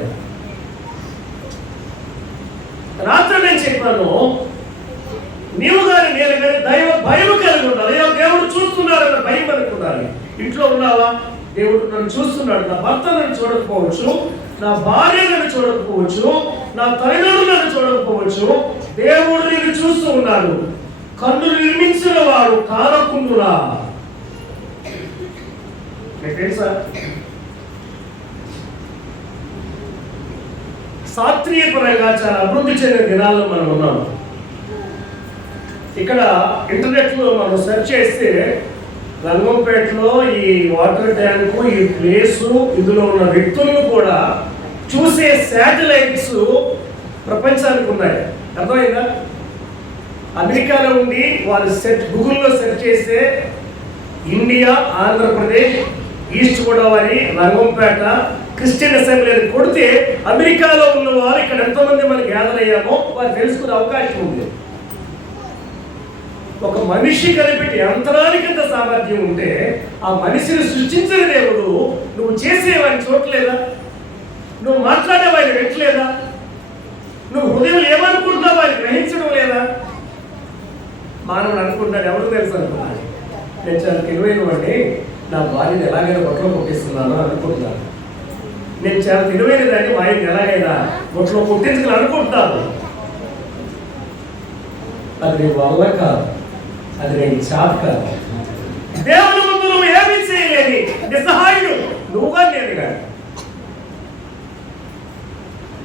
రాత్రి నేను చెప్పాను, నీవు కానీ నేను కానీ దైవ భయం కలిగి ఉండాలి. దేవుడు చూస్తున్నాడన్న భయం అనుకుండాలి. ఇంట్లో ఉన్నావా? దేవుడు నన్ను చూస్తున్నాడు. నా భర్త నన్ను చూడకపోవచ్చు, నా భార్య నన్ను చూడకపోవచ్చు, నా తల్లిదండ్రులు నన్ను చూడకపోవచ్చు, దేవుడు నిన్ను చూస్తూ ఉన్నాడు. కన్నులు నిర్మించిన వాడు కారకుండునా. మీకు తెలుసా? శాస్త్రీయ పరంగా చాలా అభివృద్ధి చెందిన దినాల్లో మనం ఉన్నాం. ఇక్కడ ఇంటర్నెట్లో మనం సెర్చ్ చేస్తే రంగంపేటలో ఈ వాటర్ ట్యాంకు, ఈ ప్లేసు, ఇందులో ఉన్న వ్యక్తులను కూడా చూసే శాటిలైట్స్ ప్రపంచానికి ఉన్నాయి. అర్థమైందా? అమెరికాలో ఉండి వాళ్ళు గూగుల్లో సెర్చ్ చేస్తే India, Andhra Pradesh, east Godavari, Rangampeta Christian assembly అని కొడితే అమెరికాలో ఉన్న వారు ఇక్కడ ఎంతమంది మనం గ్యాదర్ అయ్యామో వారు తెలుసుకునే అవకాశం ఉంది. ఒక మనిషి కనిపెట్టి యంత్రానికి ఎంత సామర్థ్యం ఉంటే ఆ మనిషిని సృష్టించిన దేవుడు నువ్వు చేసేవాడిని చూడలేదా? నువ్వు మాట్లాడేవాడిని వింటలేదా? నువ్వు హృదయం ఏమనుకుంటున్నావు అని గ్రహించడం లేదా? మానవుడు అనుకుంటాడు, ఎవరు తెలుసు అనుకున్నాను, నేను చాలా తెలివైన వాడిని, నా భార్యను ఎలాగైనా బొట్లో కొట్టిస్తున్నాను అనుకుంటున్నాను. నేను చాలా తెలివైన దాన్ని వాయిని ఎలాగైనా బొట్లో కొట్టించుకుని అనుకుంటున్నాను. అది నీ వల్ల కాదు, అది నేను చాప కాదు. దేవుని ముందు నువ్వు ఏమీ చేయలేని నిస్సహాయుడు నువ్వుగా నేను కాదు.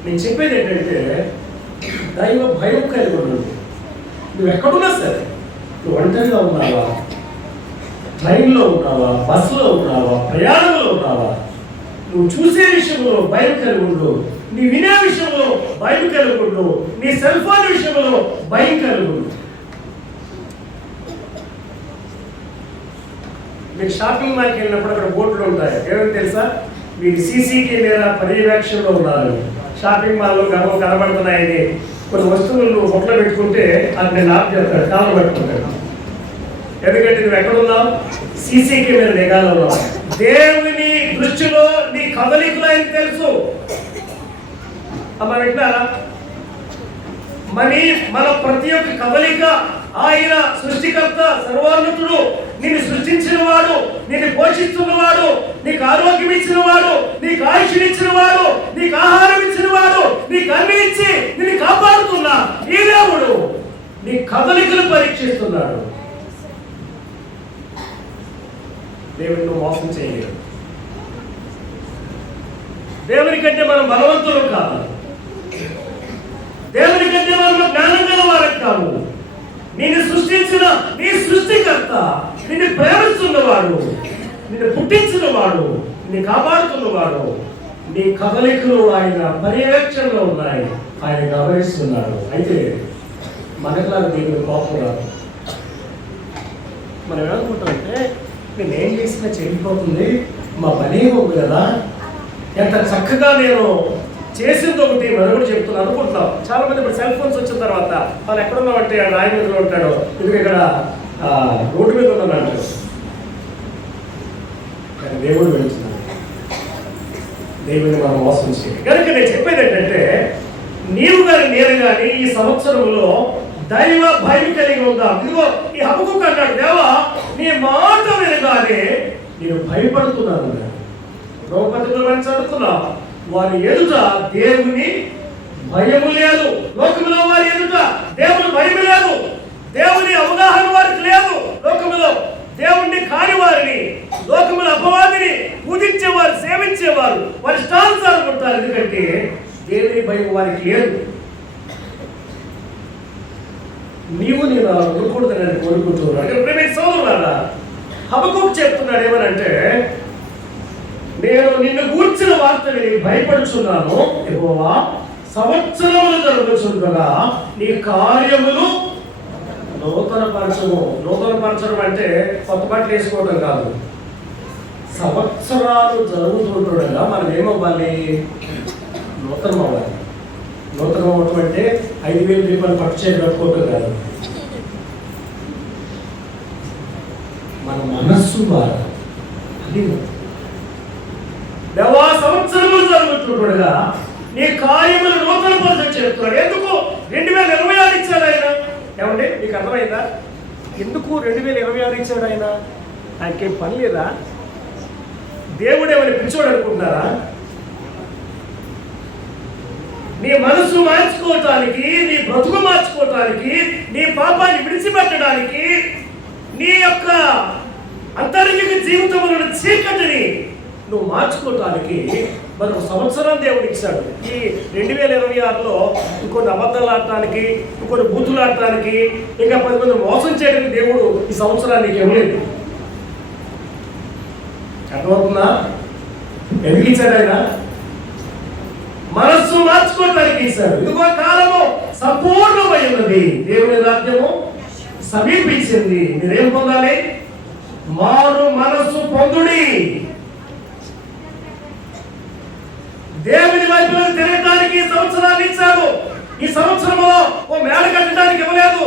నేను చెప్పేది ఏంటంటే దైవ భయం కలిగి ఉండండి. నువ్వు ఎక్కడున్నా సరే, నువ్వు ఒంటరిగా ఉన్నావా, ట్రైన్లో ఉన్నావా, బస్సులో ఉన్నావా, ప్రయాణంలో ఉన్నావా, నువ్వు చూసే విషయంలో భయం కలిగి ఉండు, నీ వినే విషయంలో భయం కలిగి ఉండు, నీ సెల్ ఫోన్ విషయంలో భయం కలిగి ఉండు. మీరు షాపింగ్ మాల్కి వెళ్ళినప్పుడు అక్కడ బోర్డులు ఉంటాయి, ఏమని తెలుసా? మీరు సీసీ కెమెరా పర్యవేక్షణలో ఉన్నారు, షాపింగ్ మాల్లో గర్వం కనబడుతున్నాయని కొన్ని వస్తువులు ఒట్లో పెట్టుకుంటే అది నేను ఆఫ్ చేస్తాడు, కాలం పెట్టుకుంటాడు. ఎందుకంటే నువ్వు ఎక్కడున్నావు? సీసీ కెమెరా నిఘాలో ఉన్నావు. దేవుని దృష్టిలో నీ కదలికలు ఆయన తెలుసు. అమ్మ వింటారా? మన ప్రతి ఒక్క కదలిక ఆయన సృష్టికర్త, సర్వోన్నతుడు, నిన్ను సృష్టించిన వాడు, నిన్ను పోషిస్తున్నవాడు, నీకు ఆరోగ్యం ఇచ్చిన వాడు, నీకు ఆయుష్నిచ్చిన వాడు, నీకు ఆహారం ఇచ్చిన వాడు, నీకు అన్ని ఇచ్చి నిన్ను కాపాడుతున్నా ఈ దేవుడు నీ కదలికలు పరీక్షిస్తున్నాడు. దేవుని నువ్వు మోసం చేయలేవు. దేవుని కంటే మనం బలవంతులు కాదు, దేవుని కంటే మనం జ్ఞానం గల వారం కాదు. నిన్ను సృష్టించిన నీ సృష్టికర్త, నిన్ను ప్రేమిస్తున్నవాడు, నిన్ను పుట్టించినవాడు, నిన్ను కాపాడుతున్నవాడు, నీ కదలికలు ఆయన పర్యవేక్షణలో ఉన్నాయి, ఆయన గమనిస్తున్నాడు. అయితే మనకులా దేవుని కోపం రాదు. మనం ఏమనుకుంటామంటే నేనేం చేసినా చెడిపోతుంది, మా పని ఉంది కదా, ఎంత చక్కగా నేను చేసింది ఒకటి మనం కూడా చెప్తున్నాను అనుకుంటాం. చాలా మంది ఇప్పుడు సెల్ ఫోన్స్ వచ్చిన తర్వాత వాళ్ళు ఎక్కడున్నామంటే రాయమండ్రిలో ఉంటాడు, ఇది ఇక్కడ రోడ్డు మీద ఉన్నాను అంటాడు. కానీ దేవుడు వెళ్తున్నాడు, దేవుడిని మనం మోసం చేయాలి. కనుక నేను చెప్పేది ఏంటంటే, నీవు కానీ నేను కానీ ఈ సంవత్సరంలో దైవ భయం కలిగి ఉందాం. ఇదిగో ఈ హబక్కూకు అంటాడు, దేవా నీ మాట వినగానే నేను భయపడుతున్నాను. ద్రౌపదిలో మనం చదువుతున్నాం, వారి ఎదుట దేవుని భయము లేదు. లోకములో వారి ఎదుట దేవుని భయం లేదు, దేవుని అవగాహన వారికి లేదు. లోకములో దేవుణ్ణి కాని వారిని, లోకముల అపవాదిని పూజించేవారు, సేవించేవారు వారి ఇష్టానుసారం ఉంటారు. ఎందుకంటే దేవుని భయం వారికి లేదు. నీవు నేను ఉండకూడదని కోరుకుంటున్నాను. సోదరులారా, హబక్కూకు చెప్తున్నాడు ఏమనంటే, నేను నిన్ను గూర్చిన వార్త విని భయపడుచున్నాను. యెహోవా సంవత్సరములు జరుగుతుండగా నీ కార్యములు నూతనపరచము. నూతనపరచడం అంటే కొత్త బట్టలు వేసుకోవడం కాదు. సంవత్సరాలు జరుగుతుండగా మనం ఏమవ్వాలి? నూతనం అవ్వాలి. నూతనం అవ్వటం అంటే 5,000 రూపాయలు పట్టు చేతి కట్టుకోవటం కాదు. మన మనస్సు మారాలి. అది దేవా సంవత్సరములు జరుగుతుండగా నీ కార్యములు నూతన పరచని చెప్తున్నాడు. ఎందుకు 2026 ఇచ్చాడు ఆయన? ఏమంటే మీకు అర్థమైందా? ఎందుకు 2026 ఇచ్చాడు ఆయన? ఆయనకేం పని లేదా? దేవుడు ఏమైనా పిచ్చోడు అనుకుంటున్నారా? నీ మనసు మార్చుకోవటానికి, నీ బ్రతుకు మార్చుకోవటానికి, నీ పాపాన్ని విడిచిపెట్టడానికి, నీ యొక్క అంతరంగిక జీవితంలో చీకటిని నువ్వు మార్చుకోవటానికి మరొక సంవత్సరం దేవుడు ఇచ్చాడు. ఈ 2026లో ఇంకొన్ని అబద్ధాలు ఆడటానికి, ఇంకొన్ని బూతులు ఆడటానికి, ఇంకా 10 మంది మోసం చేయడానికి దేవుడు ఈ సంవత్సరానికి ఇవ్వలేదు. అర్థమవుతుందా? ఎందుకు ఇచ్చాడు ఆయన? మనస్సు మార్చుకోవటానికి ఇచ్చాడు. ఇదిగో కాలము సంపూర్ణమైనది, దేవుని రాజ్యము సమీపించింది. మీరేం పొందాలి? మారు మనస్సు పొందుడి. దేవుని వైపులో తిరగడానికి ఈ సంవత్సరాలు ఇచ్చాడు. ఈ సంవత్సరంలో ఓ మేడ కట్టడానికి ఇవ్వలేదు.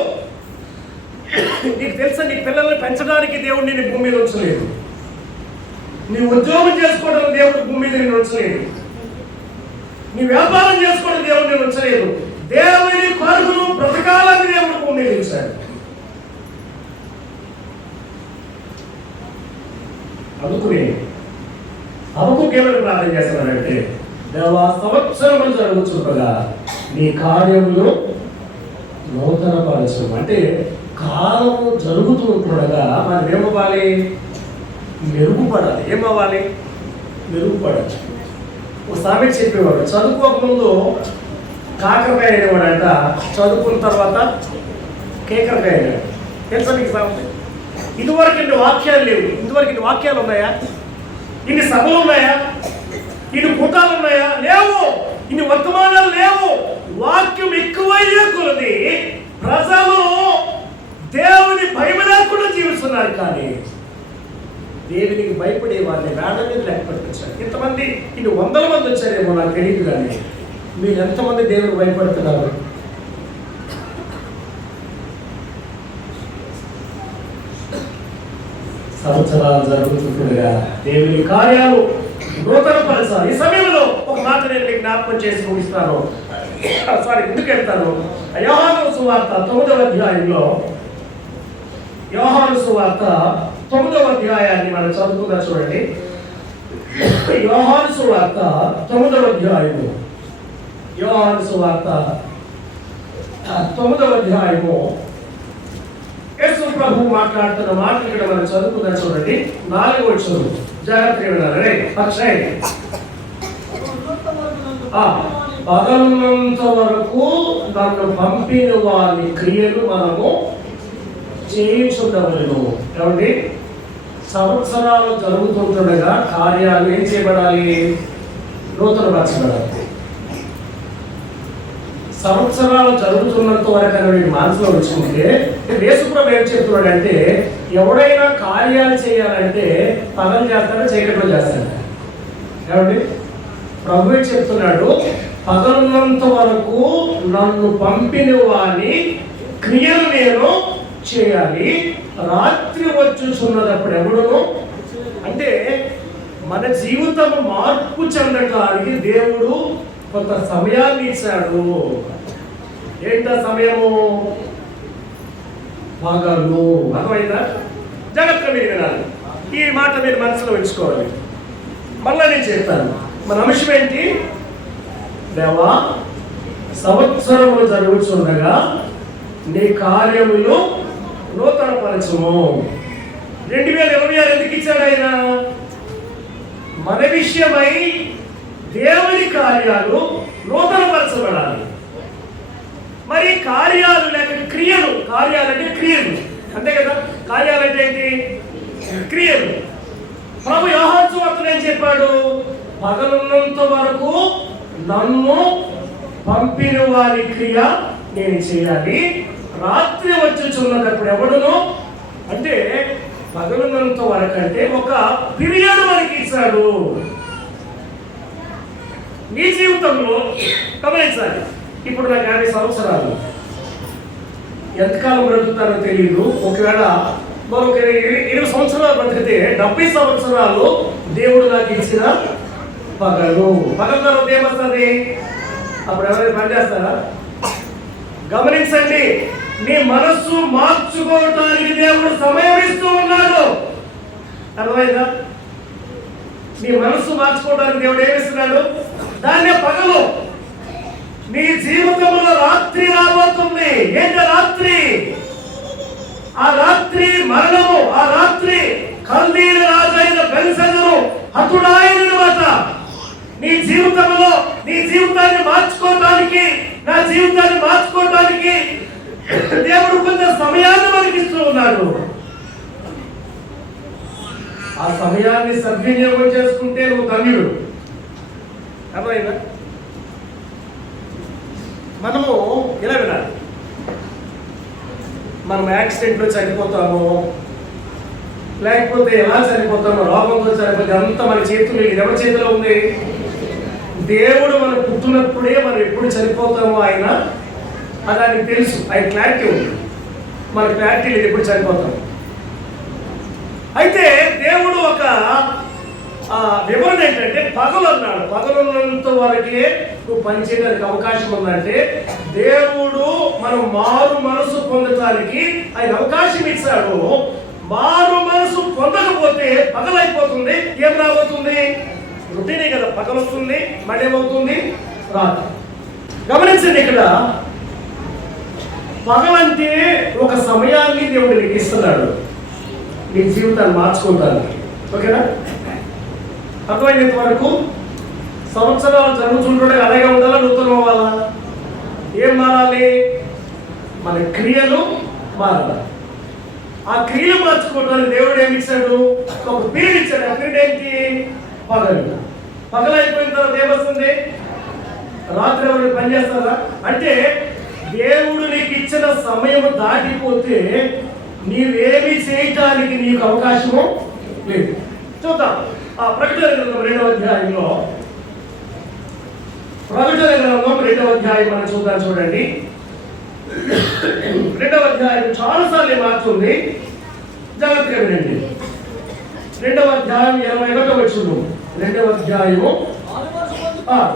నీకు తెలుసా, నీ పిల్లల్ని పెంచడానికి దేవుడు నిన్ను భూమి మీద ఉంచలేదు. నీ ఉద్యోగం చేసుకోవడానికి దేవుడు భూమి మీద నిన్ను ఉంచలేదు. నీ వ్యాపారం చేసుకోవడానికి దేవుడు నిన్ను ఉంచలేదు. దేవుని కొరకును బ్రతకాలని దేవుడు భూమి మీద ఉంచాడు. అందుకుని హబక్కూకు ఏమని ప్రార్థన చేస్తున్నాడంటే, దేవా సంవత్సరములు జరుగుతుండగా నీ కార్యములు నూతన పరచు. అంటే కాలము జరుగుతూ ఉంటుండగా మనం ఏమవ్వాలి? మెరుగుపడాలి. ఏమవ్వాలి? మెరుగుపడాలి. ఒక సామెత చెప్పేవాడు, చదువుకోకముందు కాకరకాయ అనేవాడంట, చదువుకున్న తర్వాత కేకరకాయ అనేవాడు. తెలుసా మీకు సామెత? ఇదివరకు ఇన్ని వాక్యాలు లేవు. ఇంతవరకు ఇన్ని వాక్యాలు ఉన్నాయా? ఇన్ని సభలు ఉన్నాయా? ఇన్ని కూటాలు ఉన్నాయా? లేవు. ఇన్ని వర్తమానాలు లేవు. వాక్యం ఎక్కువయ్యే కొలది ప్రజలు దేవుని భయం లేకుండా జీవిస్తున్నారు. కానీ దేవునికి భయపడే వారిని వేడ మీద లెక్కపెట్టించారు. ఇంతమంది ఇన్ని 100 మంది వచ్చారేమో నాకు తెలియదు. కానీ మీరు ఎంతమంది దేవునికి భయపడుతున్నారు? సంవత్సరాలు జరుగుతుండగా దేవుని కార్యాలు నూతనపరచాలి. ఈ సమయంలో ఒక మాట నేను మీకు జ్ఞాపకం చేసి ముగిస్తాను. ముందుకు వెళ్తాను. యోహాను సువార్త 9వ అధ్యాయంలో, యోహాను సువార్త 9వ అధ్యాయాన్ని మనం చదువుకుందా చూడండి. యోహాను సువార్త 9వ అధ్యాయము, యోహాను సువార్త 9వ అధ్యాయము యేసు ప్రభు మాట్లాడుతున్న మాటలు ఇక్కడ మనం చదువుకుందా చూడండి. 4వ వచనం జాగ్రత్తగా వినాలి. పగలున్నంత వరకు నన్ను పంపిన వారి క్రియలు మనము చేయించుండవలను. ఏమండి, సంవత్సరాలు జరుగుతుండగా కార్యాలు ఏం చేయబడాలి? నూతనపరచబడాలి. సంవత్సరాలు జరుగుతున్నంత వరకు అని మనసులో వచ్చుకుంటే యేసుప్రభు ఏం చెప్తున్నాడంటే, ఎవడైనా కార్యాలు చేయాలంటే పగలు చేస్తాడో చీకట్లో చేస్తాడు. ఏమండి, ప్రభు చెప్తున్నాడు, పగలున్నంత వరకు నన్ను పంపిన వాని క్రియలు నేను చేయాలి, రాత్రి వచ్చుచున్నదప్పుడు ఎవడును. అంటే మన జీవితం మార్పు చెందడానికి దేవుడు కొంత సమయాన్ని ఇచ్చాడు. ఏంటా సమయము? పగలు. అర్థమైందా? జాగ్రత్తగా మీరు వినాలి. ఈ మాట మీరు మనసులో ఉంచుకోవాలి. మళ్ళా నేను చెప్తాను. మన అంశం ఏంటి? దేవా, సంవత్సరములు జరుగుతుండగా నీ కార్యములు నూతనపరచము. 2026 ఎందుకు ఇచ్చాడు ఆయన? మన విషయమై దేవుని కార్యాలు నూతనపరచబడాలి. మరి కార్యాలు లేక క్రియలు. కార్యాలంటే క్రియలు, అంతే కదా? కార్యాలంటే ఏంటి? క్రియలు. ప్రభు యోహాను సువార్తలో ఏం చెప్పాడు? పగలున్నంత వరకు నన్ను పంపిన వారి క్రియ నేను చేయాలి, రాత్రి వచ్చుచున్నప్పుడు ఎవడును. అంటే పగలున్నంత వరకు అంటే ఒక పీరియడ్ మనకి ఇచ్చాడు. నీ జీవితంలో గమనించాలి. ఇప్పుడు నాకు 50 సంవత్సరాలు, ఎంతకాలం బ్రతుకుతానో తెలియదు. ఒకవేళ మరొక 20 సంవత్సరాలు బ్రతికితే 70 సంవత్సరాలు దేవుడు నాకు ఇచ్చిన పగలు. పగలు తర్వాత ఏమొస్తుంది? అప్పుడు ఎవరైనా పనిచేస్తారా? గమనించండి, నీ మనస్సు మార్చుకోవటానికి దేవుడు సమయం ఇస్తూ ఉన్నాడు. అర్థమైందా? నీ మనస్సు మార్చుకోవడానికి దేవుడు ఏమిస్తున్నాడు? దాన్నే పగలు. నీ జీవితంలో రాత్రి రాబోతుంది. ఏంటి రాత్రి? ఆ రాత్రి మరణము. ఆ రాత్రి కల్దీల రాజైన బెల్షస్సరు హతుడాయనమాట. నీ జీవితంలో నీ జీవితాన్ని మార్చుకోవటానికి, నా జీవితాన్ని మార్చుకోవటానికి దేవుడు కొంత సమయాన్ని మనకి ఇస్తూ ఉన్నాడు. ఆ సమయాన్ని సద్వినియోగం చేసుకుంటే నువ్వు ధన్యుడు. అర్థమైందా? మనము ఇలా వినాలి. మనం యాక్సిడెంట్లో చనిపోతాము, లేకపోతే ఎలా చనిపోతాము, రోగంతో చనిపోతే అంతా మన చేతుల్లో. ఇది ఎవరి చేతిలో ఉంది? దేవుడు మనం పుట్టినప్పుడే మనం ఎప్పుడు చనిపోతామో ఆయన అది ఆయనకు తెలుసు. ఆయన క్లారిటీ ఉంది. మన క్లారిటీ లేదు ఎప్పుడు చనిపోతాం. అయితే దేవుడు ఒక వివరణ ఏంటంటే, పగలు అన్నాడు. పగలున్నంత వరకే నువ్వు పనిచేయడానికి అవకాశం ఉందంటే దేవుడు మనం మారు మనసు పొందటానికి ఆయన అవకాశం ఇచ్చాడు. మారు మనసు పొందకపోతే పగలైపోతుంది. ఏం రాబోతుంది? రొటీనే కదా. పగలు వస్తుంది, మళ్ళీ ఏమవుతుంది? రాత్రి. గమనించండి, ఇక్కడ పగలంటే ఒక సమయాన్ని దేవుడు నీకు ఇస్తున్నాడు నీ జీవితాన్ని మార్చుకోవడానికి. ఓకేనా? అర్థమైనంత వరకు సంవత్సరాలు జరుగుతుంటే అలాగే ఉండాలా, నూతనం అవ్వాలా? ఏం మారాలి? మన క్రియలు మారాలి. ఆ క్రియలు మార్చుకోవడానికి దేవుడు ఏమి ఇచ్చాడు? ఒక పీరియడ్ ఇచ్చాడు. ఆ పీరియడ్ ఏంటి? పగలు. పగలు అయిపోయిన తర్వాత ఏమొస్తుంది? రాత్రి ఎవరు పని చేస్తారా? అంటే దేవుడు నీకు ఇచ్చిన సమయం దాటిపోతే నీవేమి చేయటానికి నీకు అవకాశము లేదు. చూద్దాం. ఆ ప్రకటన గ్రంథం 2వ అధ్యాయంలో, ప్రకటన గ్రంథం 2వ అధ్యాయం మనం చూద్దాం. చూడండి, 2వ అధ్యాయం చాలాసార్లు మారుతుంది. జాగ్రత్తగా వినండి. రెండవ అధ్యాయం 21వ వచనం. రెండవ అధ్యాయము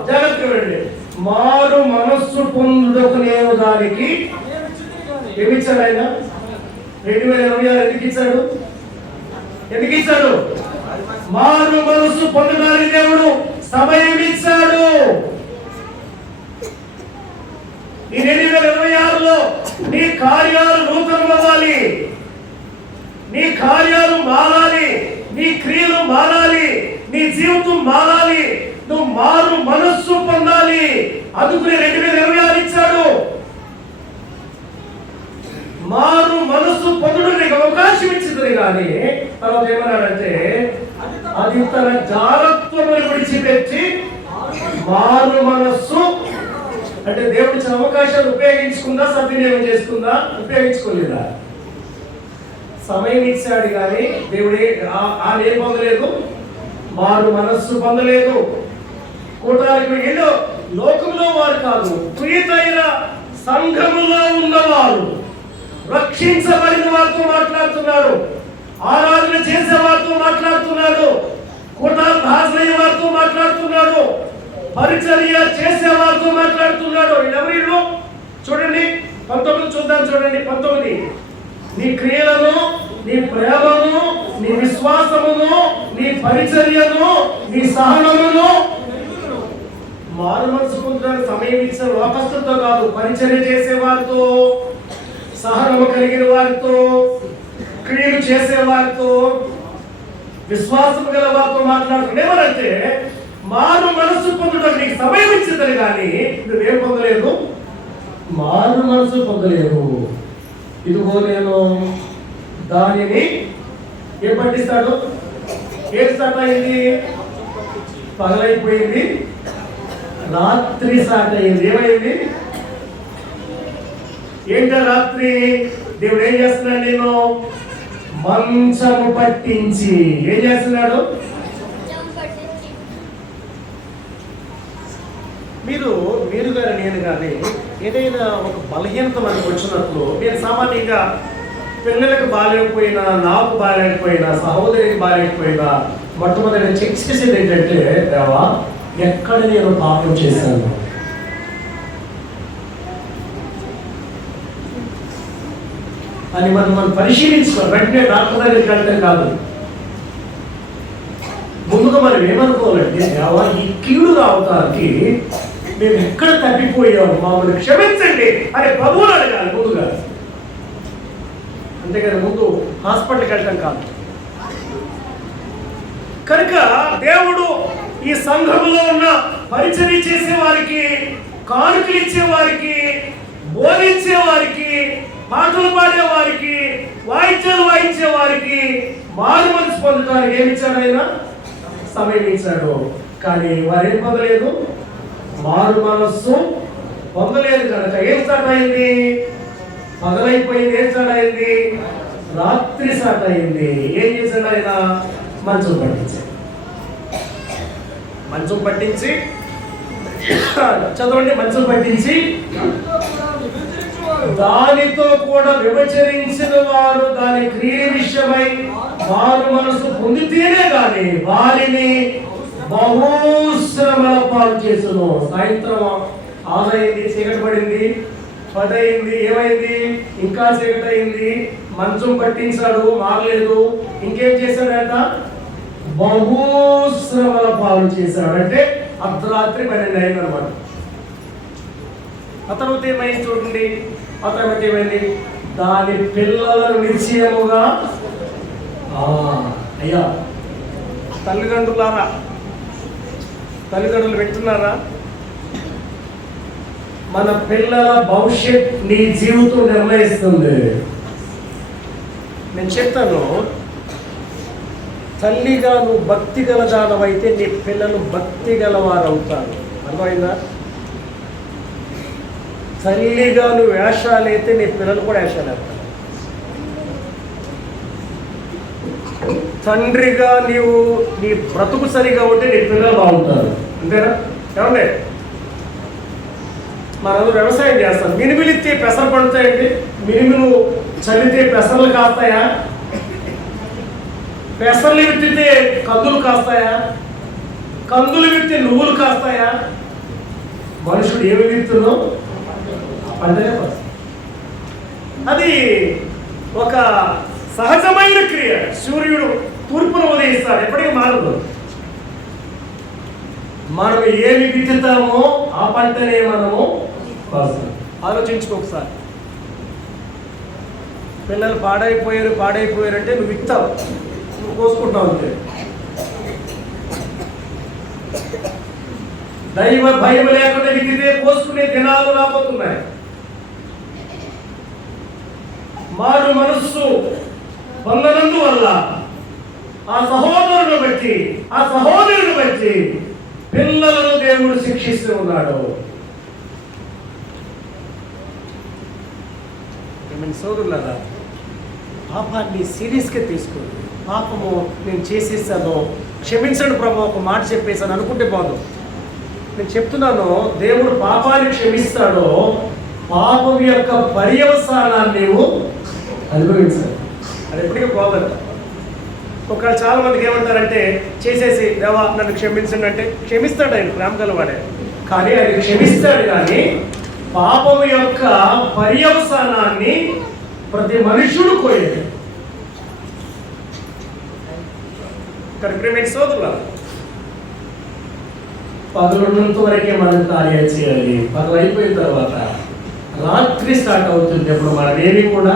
జాగ్రత్తగా రండి. మారు మనస్సు పొందుటకు నేను దానికి ఏమిచ్చాడు ఆయన? 2026 ఎందుకు ఇచ్చాడు? మారు మనస్సు పొందడానికి దేవుడు సమయం ఇచ్చాడు. ఈ 2026లో నీ కార్యాలు నూతనమవ్వాలి, నీ కార్యాలు మారాలి, నీ క్రియలు మారాలి, నీ జీవితం మారాలి, నువ్వు మారు మనస్సు పొందాలి. అందుకుని 2026 ఇచ్చాడు. మారు మనస్సు పొందడానికి అవకాశం ఇచ్చింది. కానీ తర్వాత ఏమన్నాడంటే, అది తన జాగ్రత్తను విడిచిపెట్టి మారు మనస్సు అంటే దేవుడి ఇచ్చిన అవకాశాలు ఉపయోగించుకుందా, సద్వినియోగం చేసుకుందా? ఉపయోగించుకోలేదా? సమయం ఇచ్చాడు కానీ దేవుడే ఆమె పొందలేదు, మారు మనస్సు పొందలేదు. కూటానికి ఏదో లోకంలో వారు కాదు, ప్రియతైన సంఘములో ఉన్నవారు, రక్షించబడిన వారితో మాట్లాడుతున్నాడు, ఆరాధన చేసే వారితో మాట్లాడుతున్నాడు, కూటాలకు హాజరయ్యే వారితో మాట్లాడుతున్నాడు, పరిచర్య చేసే వారితో మాట్లాడుతున్నాడు. ఎవరిలో చూడండి 19 చూద్దాం. చూడండి 19. నీ క్రియలను, నీ ప్రేమను, నీ విశ్వాసమును, నీ పరిచర్యను, నీ సహనమును మారు మనసు పొందడానికి సమయం ఇచ్చిన లోకస్తులతో కాదు, పరిచర్య చేసే వారితో, సహనము కలిగిన వారితో, క్రియలు చేసే వారితో, విశ్వాసం గల వారితో మాట్లాడుకునేవారంటే మారు మనసు పొందడానికి నీకు సమయం ఇచ్చిందని కానీ నువ్వేం పొందలేదు? మారు మనసు పొందలేదు. ఇదిగో నేను దానిని ఏం పట్టిస్తాడు? ఏం స్టార్ట్ అయింది? పగలైపోయింది, రాత్రి స్టార్ట్ అయింది. ఏమైంది? ఏంటో రాత్రి దేవుడు ఏం చేస్తున్నాడు? నేను మంచము పట్టించి ఏం చేస్తున్నాడు? మీరు కానీ నేను కానీ ఏదైనా ఒక బలహీనత మనకు వచ్చినప్పుడు, నేను సామాన్యంగా పిల్లలకు బాగాలేకపోయినా, నాకు బాగాలేకపోయినా, సహోదరికి బాగాలేకపోయినా మొట్టమొదటి చెక్ చేసేది ఏంటంటే, దేవా ఎక్కడ నేను పాపం చేశాను? అని మనం పరిశీలించుకోవాలి. వెంటనే డాక్టర్ దగ్గరికి వెళ్తే కాదు, ముందుగా మనం ఏమనుకోవాలంటే, దేవా ఈ కీడు రావటానికి మేము ఎక్కడ తప్పిపోయాము, మమ్మల్ని క్షమించండి అని ప్రభువుని అడగాలి ముందుగా. అంతేకాదు ముందు హాస్పిటల్కి వెళ్ళటం కాదు. కనుక దేవుడు ఈ సంఘములో ఉన్న పరిచర్య చేసే వారికి, కానుకలు ఇచ్చే వారికి, బోధించే వారికి, పాటలు పాడే వారికి, వాయిద్యాలు వాయించే వారికి మారు మనసు పొందడానికి ఏమి ఇచ్చాడు? ఆయన సమయం ఇచ్చాడు. కానీ వారేం పొందలేదు? మారు మనస్సు పొందలేదు. కనుక ఏం స్టార్ట్ అయింది? పగలైపోయింది. ఏం స్టార్ట్ అయింది? రాత్రి స్టార్ట్ అయింది. ఏం చేశాడు ఆయన? మంచం పట్టించాడు. మంచం పట్టించి చదవండి. మంచం పట్టించి దానితో కూడా విభచరించిన వారు దాని క్రియ విషయమై మారు మనసు పొందితేనే కానీ వారిని బహుశ్రమల పాలు చేసును. సాయంత్రం ఆలైంది, చీకటి పడింది, 10 అయింది, ఏమైంది? ఇంకా చీకటి అయింది. మంచం పట్టించాడు, మారలేదు. ఇంకేం చేశాడంట? బహుశ్రమల పాలు చేశాడు. అంటే అర్ధరాత్రి 12 అయింది అనమాట. ఆ తర్వాత ఏమైంది చూడండి. ఆ తర్వాత ఏమైంది? దాని పిల్లలను నిశ్చయముగా అయ్యా తల్లిదండ్రులారా, తల్లిదండ్రులు వింటున్నారా? మన పిల్లల భవిష్యత్ నీ జీవితం నిర్ణయిస్తుంది. నేను చెప్తాను, తల్లిగా నువ్వు భక్తి గలదానమైతే నీ పిల్లలు భక్తి గలవారు అవుతారు. అర్థమైందా? తల్లిగా నువ్వు వేషాలు అయితే నీ పిల్లలు కూడా వేషాలు వేస్తారు. తండ్రిగా నీవు నీ బ్రతుకు సరిగా ఉంటే నీ పిల్లలు బాగుంటారు. అంతేనా? ఏమండి, మనందరూ వ్యవసాయం చేస్తాం. మినిమిలిస్తే పెసలు పడతాయండి. మినిమిలు చల్లితే పెసలు కాస్తాయా? పెసర్లు విత్తితే కందులు కాస్తాయా? కందులు విత్తే నువ్వులు కాస్తాయా? మనుషుడు ఏమి విత్తునో పంటనే వస్తుంది. అది ఒక సహజమైన క్రియ. సూర్యుడు తూర్పున ఉదయిస్తాడు, ఎప్పటికీ మారదు. మనం ఏమి విత్తుతామో ఆ పంటనే మనము వస్తాం. ఆలోచించుకోకసారి. పిల్లలు పాడైపోయారు అంటే నువ్వు విత్తావు, నువ్వు కోసుకుంటావు అంతే. దైవ భయం లేకుండా విత్తితే కోసుకునే దినాలు రాబోతున్నాయి. మారు మనస్సు పొందనందువల్ల ఆ సహోదరుని బట్టి పిల్లలను దేవుడు శిక్షిస్తూ ఉన్నాడు. సోదరులారా, పాపాన్ని సీరియస్గా తీసుకోండి. పాపము నేను చేసేసాను, క్షమించండి ప్రభు, ఒక మాట చెప్పేసాను అనుకుంటే పోదు. నేను చెప్తున్నాను, దేవుడు పాపాన్ని క్షమిస్తాడో పాపం యొక్క పర్యవసానాన్ని నీవు అనుభవించాలి. అది ఎప్పటికీ పోగలట. ఒకవేళ చాలా మందికి ఏమంటారంటే, చేసేసి దేవా నన్ను క్షమించండి అంటే క్షమిస్తాడు, ఆయన ప్రేమ గలవాడే. కానీ ఆయన క్షమిస్తాడు, కానీ పాపము యొక్క పర్యవసానాన్ని ప్రతి మనుషుడు కోయడు. కరెక్ట్ సోదరుల, 11 వరకే మనం కార్యాలు చేయాలి. 10 అయిపోయిన తర్వాత రాత్రి స్టార్ట్ అవుతుంది. అప్పుడు మనం ఏమి కూడా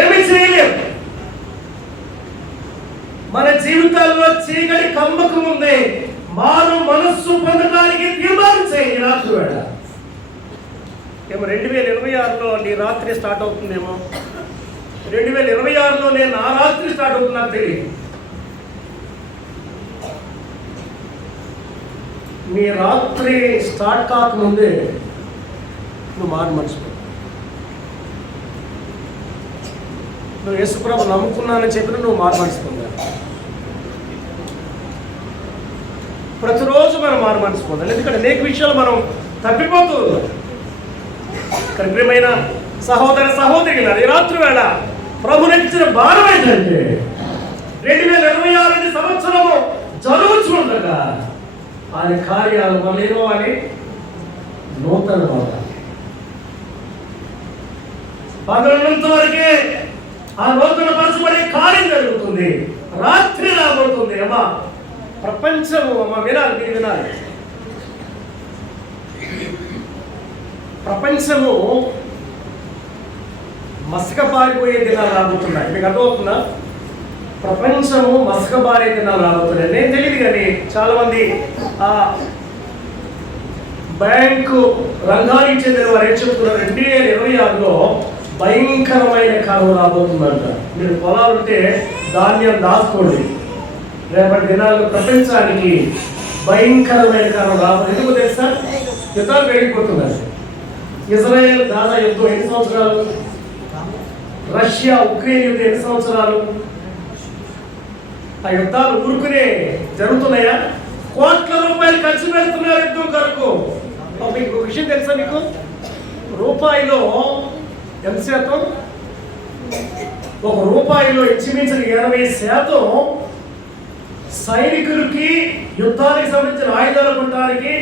ఏమి చేయలేము. మన జీవితాల్లో చీకటి కమ్మకు ముందే మారు మనస్సు పొందడానికి తీర్మానం చేయండి. రాత్రి వేళ ఏమో 2026లో నీ రాత్రి స్టార్ట్ అవుతుందేమో, 2026లో నేను నా రాత్రి స్టార్ట్ అవుతుంది, నాకు తెలియదు. మీ రాత్రి స్టార్ట్ కాకముందే నువ్వు మారు మర్చిపో. నువ్వు యేసుప్రభు నమ్ముకున్నానని చెప్పిన నువ్వు మారు మనసు పొందాలి. ప్రతిరోజు మనం మారు మనసు పొందాలి. ఎందుకంటే అనేక విషయాలు మనం తప్పిపోతూ ఉన్నాం. ప్రియమైన సహోదర సహోదరి, ఈ రాత్రి వేళ ప్రభునిచ్చిన భారం ఏంటంటే 2026 సంవత్సరము జరుగుతుండగా ఆయన కార్యాలు మనలో అని నూతన పగలంత వరకే ఆ నూతన పరచబడే కార్యం జరుగుతుంది. రాత్రి రాబోతుంది. అమ్మా ప్రపంచము, అమ్మ వినాలి, మీరు వినాలి, ప్రపంచము మసకబారిపోయే దినాలు రాబోతున్నాయి. మీకు అర్థమవుతుందా? ప్రపంచము మసకబారే దినాలు రాబోతున్నాయి. నేను తెలియదు, కానీ చాలామంది బ్యాంకు రంగానికి చెందిన వారు ఏం చెప్తున్నారు, 2026లో భయంకరమైన కాలం రాబోతుందంట. మీరు పొలాలుంటే ధాన్యం దాచుకోండి, రేపటి దినాల్లో ప్రపంచానికి భయంకరమైన కాలం రాబోతుంది. ఎందుకు తెలుసా? యుద్ధాలు పెరిగిపోతున్నారు. ఇజ్రాయెల్ గాజా యుద్ధం 8 సంవత్సరాలు, రష్యా ఉక్రెయిన్ యుద్ధం 8 సంవత్సరాలు. ఆ యుద్ధాలు ఊరుకునే జరుగుతున్నాయా? కోట్ల రూపాయలు ఖర్చు పెడుతున్నారు యుద్ధం కొరకు. మీకు విషయం తెలుసా? మీకు రూపాయిలో ఎంత శాతం? ₹1 ఇంచుమించు 80% సైనికులకి యుద్ధానికి సంబంధించిన ఆయుధాలు కొనడానికి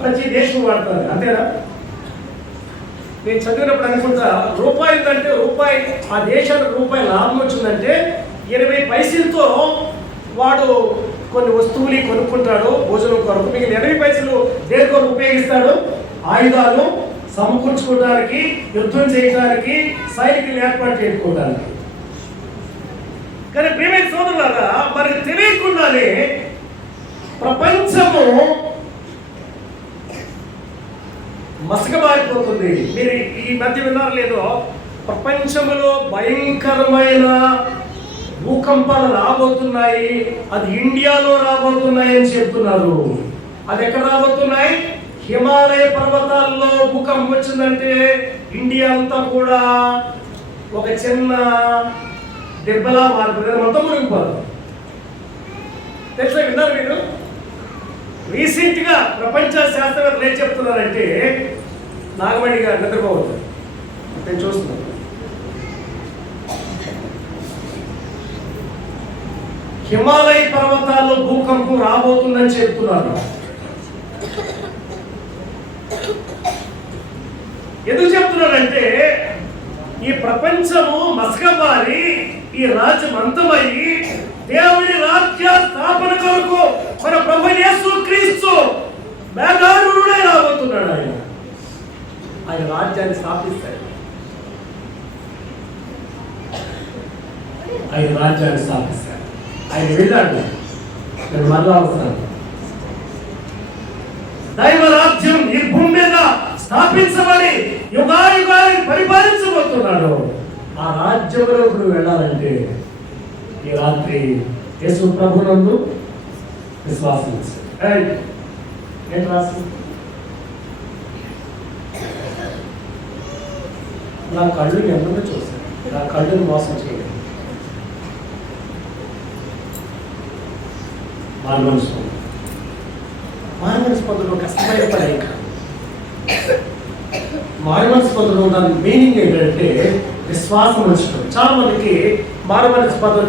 ప్రతి దేశం వాడతారు. అంతేనా? నేను చదివినప్పుడు అనుకుంటా, రూపాయి కంటే ఆ దేశానికి రూపాయి లాభం వచ్చిందంటే 20 పైసలతో వాడు కొన్ని వస్తువులు కొనుక్కుంటాడు భోజనం కొరకు. మిగిలిన 80 పైసలు దేని కొరకు ఉపయోగిస్తాడు? ఆయుధాలు సమకూర్చుకోవడానికి, యుద్ధం చేయడానికి, సైనికులు ఏర్పాటు చేసుకోవడానికి. కానీ ప్రియమైన సోదరులారా, మనకు తెలియకుండానే ప్రపంచము మసకబారిపోతుంది. మీరు ఈ మధ్య విన్నారు లేదో, ప్రపంచంలో భయంకరమైన భూకంపాలు రాబోతున్నాయి. అది ఇండియాలో రాబోతున్నాయి అని చెప్తున్నారు. అది ఎక్కడ రాబోతున్నాయి? హిమాలయ పర్వతాల్లో భూకంపం వచ్చిందంటే ఇండియా అంతా కూడా ఒక చిన్న దెబ్బలా మారిపోతుంది, మొత్తం మునిగిపోదు. తెలుసా? విన్నారు మీరు? రీసెంట్గా ప్రపంచ శాస్త్రవేత్తలు ఏం చెప్తున్నారంటే, నాగమణి గారు నిద్రపోవద్దు, నేను చూస్తున్నాను. హిమాలయ పర్వతాల్లో భూకంపం రాబోతుందని చెప్తున్నారు. ఎందుకు చెప్తున్నారంటే ఈ ప్రపంచము మసకబారి ఈ రాజ్యం అంతమయ్యి దేవుని రాజ్య స్థాపన కొరకు మన ప్రభు యేసు క్రీస్తు మేఘారూఢుడై రాబోతున్నాడు. ఆయన రాజ్యాన్ని స్థాపిస్తాడు. ఆయన వెళ్ళాడు. నేను మళ్ళా వస్తాను. దైవ రాజ్యం ఈ భూమి మీద స్థాపించబడి యుగాయుగాలు పరిపాలించబోతున్నాడు. ఆ రాజ్యంలో ఇప్పుడు వెళ్ళాలంటే ఈ రాత్రి యేసు ప్రభునందు విశ్వాసం ఏంటి రాసి నా కళ్ళు ఎంతో చూశాను. నా కళ్ళుని మోసం చేయలేదు. మారుమనసు పొందడం కష్టమైన పని కాదు. మారుమనసు పొందడం దాని మీనింగ్ ఏంటంటే విశ్వాసం ఉంచడం. చాలా మందికి మారుమనసు పదం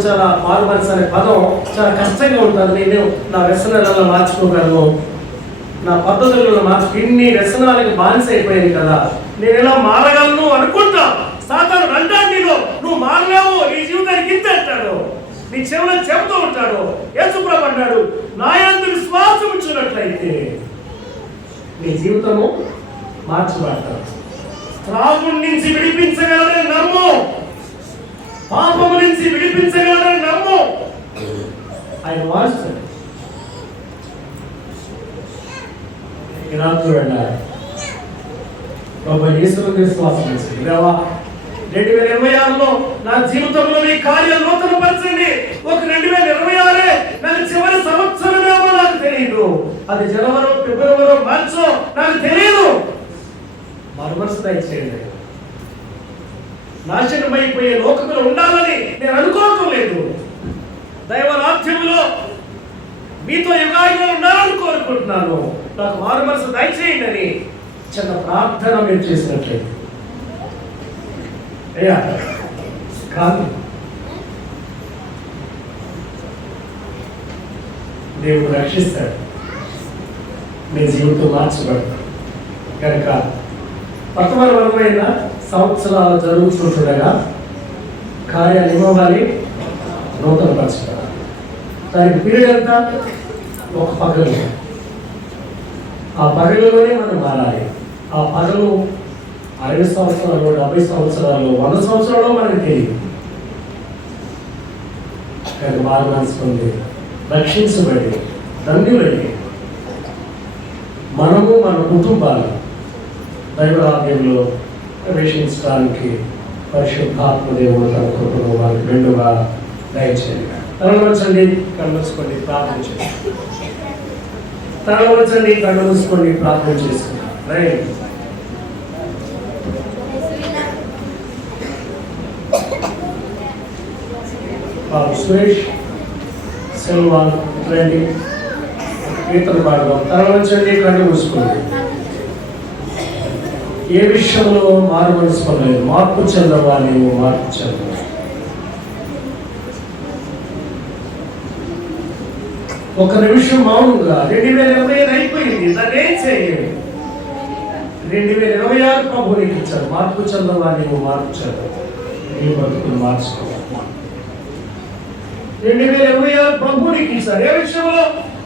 మారుమనసు అనే పదం చాలా కష్టంగా ఉంటుంది. నేను నా వ్యసనాలలో మార్చుకోగలను, నా పద్ధతులలో ఇన్ని వ్యసనాలకు బానిస అయిపోయింది కదా, నేను ఎలా మారగలను అనుకుంటా. సాతాను అంటాడు, నువ్వు మారలేవు, నీ జీవితానికి ఇంత అంటాడు, నీ చెవులో చెబుతూ ఉంటాడు. యేసుప్రభు అంటాడు, నా యందు విశ్వాసం ఉంచినట్లయితే నీ జీవితము మార్చబడతాడు. త్రాగు నుంచి విడిపించగలడని నమ్ము, పాపము నుంచి విడిపించగలడని నమ్ము. ఆయన మారుస్తాడు. ప్రభు యేసుని విశ్వాసం ఉంచండి. 2026లో నా జీవితంలో మీ కార్యాలు నూతనపరచండి. ఒక 2026 నాకు చివరి సంవత్సరమేమో నాకు తెలియదు. అది జనవరి, ఫిబ్రవరి, మార్చో నాకు తెలియదు. మరుమనసు దయచేయండి. నాశనమైపోయే లోకంలో ఉండాలని నేను అనుకోవటం లేదు. దైవ రాజ్యంలో మీతో యుగాయుగా ఉండాలని కోరుకుంటున్నాను. నాకు మారుమనసు దయచేయండి అని చిన్న ప్రార్థన మీరు చేసినట్లయితే అయ్యా కాదు, దేవుడు రక్షిస్తాడు, మీ జీవితం మార్చబడతాడు. కనుక పతమరమైన సంవత్సరాలు జరుగుతుండగా కార్యాలు ఇవ్వాలి, నూతనపరచాలి. దానికి పీరియడ్ అంతా ఒక పగలు. ఆ పగలులోనే మనం మారాలి. ఆ పగలు 60 సంవత్సరాలు, 70 సంవత్సరాలు, 100 సంవత్సరాలు మనకు తెలియదు. కానీ బాగా మనసుకుంది, రక్షించబడి ధన్యులయ్యి మనము మన కుటుంబాలు దైవరాజ్యంలో ప్రవేశించడానికి పరిశుద్ధాత్మ దేవుడు తన కృపను వారికి మెండుగా దయచేయండి. తరలించండి, కళ్ళొచ్చుకోండి, ప్రార్థన చేసుకోండి. తరలించండి, కళ్ళొచ్చుకోండి, ప్రార్థన చేసుకోండి. రైట్. సురేష్ సెల్వాన్ రండి, కీర్తన పాడదాం. తరలించండి, కళ్ళు మూసుకోండి. ఏ విషయంలో మారు మనసు పొందలేదు, మార్పు చెందవాలి, మార్పు చెందాలి. ఒక నిమిషం మౌనంగా 2025 అయిపోయింది, దాన్ని ఏం చేయాలి? 2026 ప్రభు నీకు ఇచ్చారు. మార్పు చెందవాలి, మార్పు చెందాలి, నీ బతుకులు మార్చుకోవాలి. 2026 ప్రభు నీకు ఇచ్చారు. ఏ విషయంలో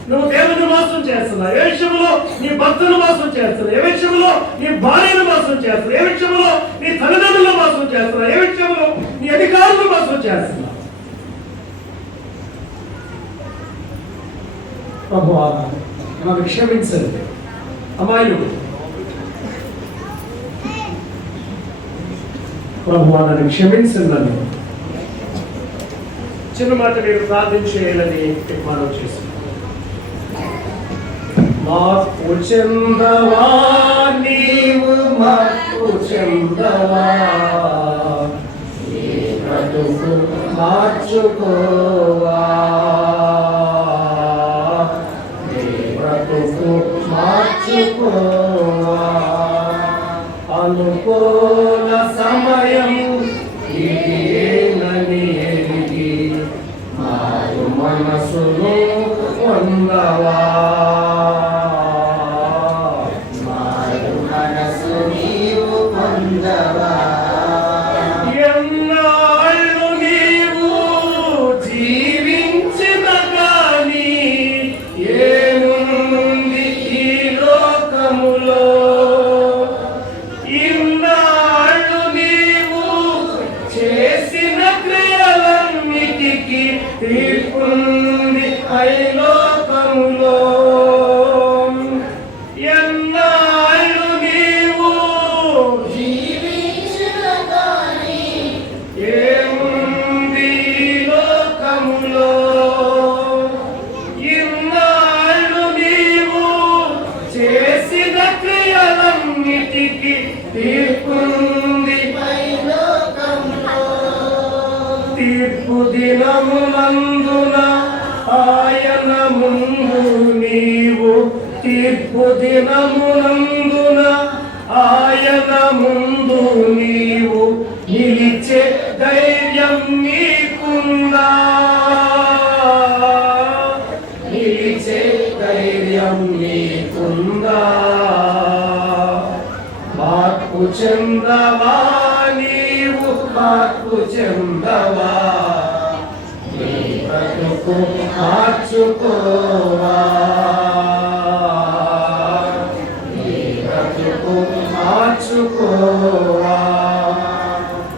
నువ్వు దేవుని మోసం చేస్తున్నావు, ఏ విషయంలో నీ భక్తులు మోసం చేస్తున్నావు, ఏ విషయంలో నీ భార్యను మోసం చేస్తున్నావు, ఏ విషయంలో నీ తల్లిదండ్రులు మోసం చేస్తున్నావు, ఏ విషయంలో నీ అధికారులు మోసం చేస్తున్నావు. ప్రభువా నాకు క్షమించండి, అమాయుడు. ప్రభువా నన్ను క్షమించండి. చిన్న మాట మీరు ప్రార్థన చేయాలని మనం చేస్తున్నాం. మార్పు చెందవా, నీవు మార్పు చెందవా, బ్రతుకు మార్చుకోవా, బ్రతుకు మార్చుకోవా. అనుకూల సమయం ఇదేనని ఎరిగి మారు మన మనసును పొందవా, మారు మనసు నీవు పొందవా, ఎన్నాళ్ళు నీవు జీవించిన గాని ఏముంది ఈ లోకములో, ఇన్నాళ్ళు నీవు చేసిన క్రియలన్నిటికీ తీర్పుంది ఈ లోకములో, ఎన్నాళ్ళు నీవు జీవించిన గాని ఏముంది ఈ లోకములో, ఇన్నాళ్ళు నీవు చేసిన క్రియలన్నిటికీ తీర్పుంది పైలోకములో, తీర్పు దినమునందున ఆయన ముందు నీవు, తీర్పు దినమునందున ఆయన ముందు నీవు నిలిచే ధైర్యం నీకుందా, నిలిచే ధైర్యం నీకుందా, మార్పు చెందవా నీవు, మార్పు చెందవా, నీ బ్రతుకు మార్చుకోవా, నీ బ్రతుకు మార్చుకోవా.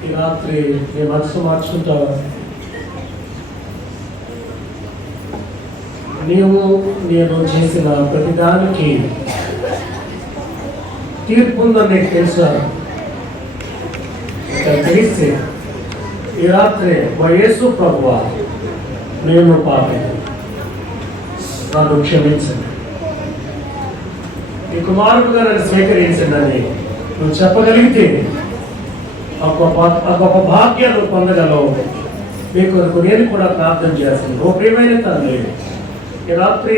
ఈ రాత్రి నీ మనసు మార్చుకుంటావా? నీవు నేను చేసిన ప్రతిదానికి తీర్పు ఉందని నీకు తెలుసా? తెలిస్తే ఈ రాత్రి మా యేసు ప్రభువా, నేను పాపిని, నన్ను క్షమించండి, నీ కుమారుడుగా నన్ను స్వీకరించండి నువ్వు చెప్పగలిగితే ఆ గొప్ప భాగ్యాలు పొందగలవు. మీ కొరకు నేను కూడా ప్రార్థన చేస్తాను. ఓ ప్రియమైన తండ్రి, ఈ రాత్రి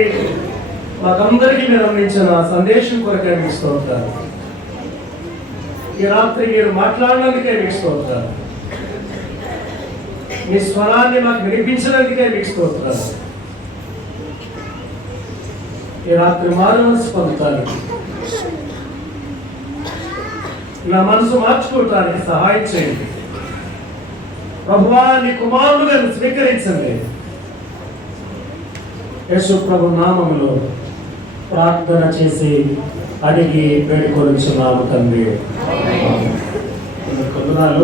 మాకందరికీ మీరు అందించిన సందేశం కొరకే మీకు స్తోత్రాలు. ఈ రాత్రి మీరు మాట్లాడినందుకే మీకు స్తోత్రాలు. మీ స్వరాన్ని మాకు వినిపించినందుకే మీకు స్తోత్రాలు. ఈ రాత్రి మారు మనసు పొందుతానికి, నా మనసు మార్చుకోవటానికి సహాయం చేయండి ప్రభువా. నీ కుమారుడుగా స్వీకరించండి. యేసు ప్రభు నామములో ప్రార్థన చేసి అడిగి వేడుకొనుచున్నాము తండ్రి. కొందనాలు.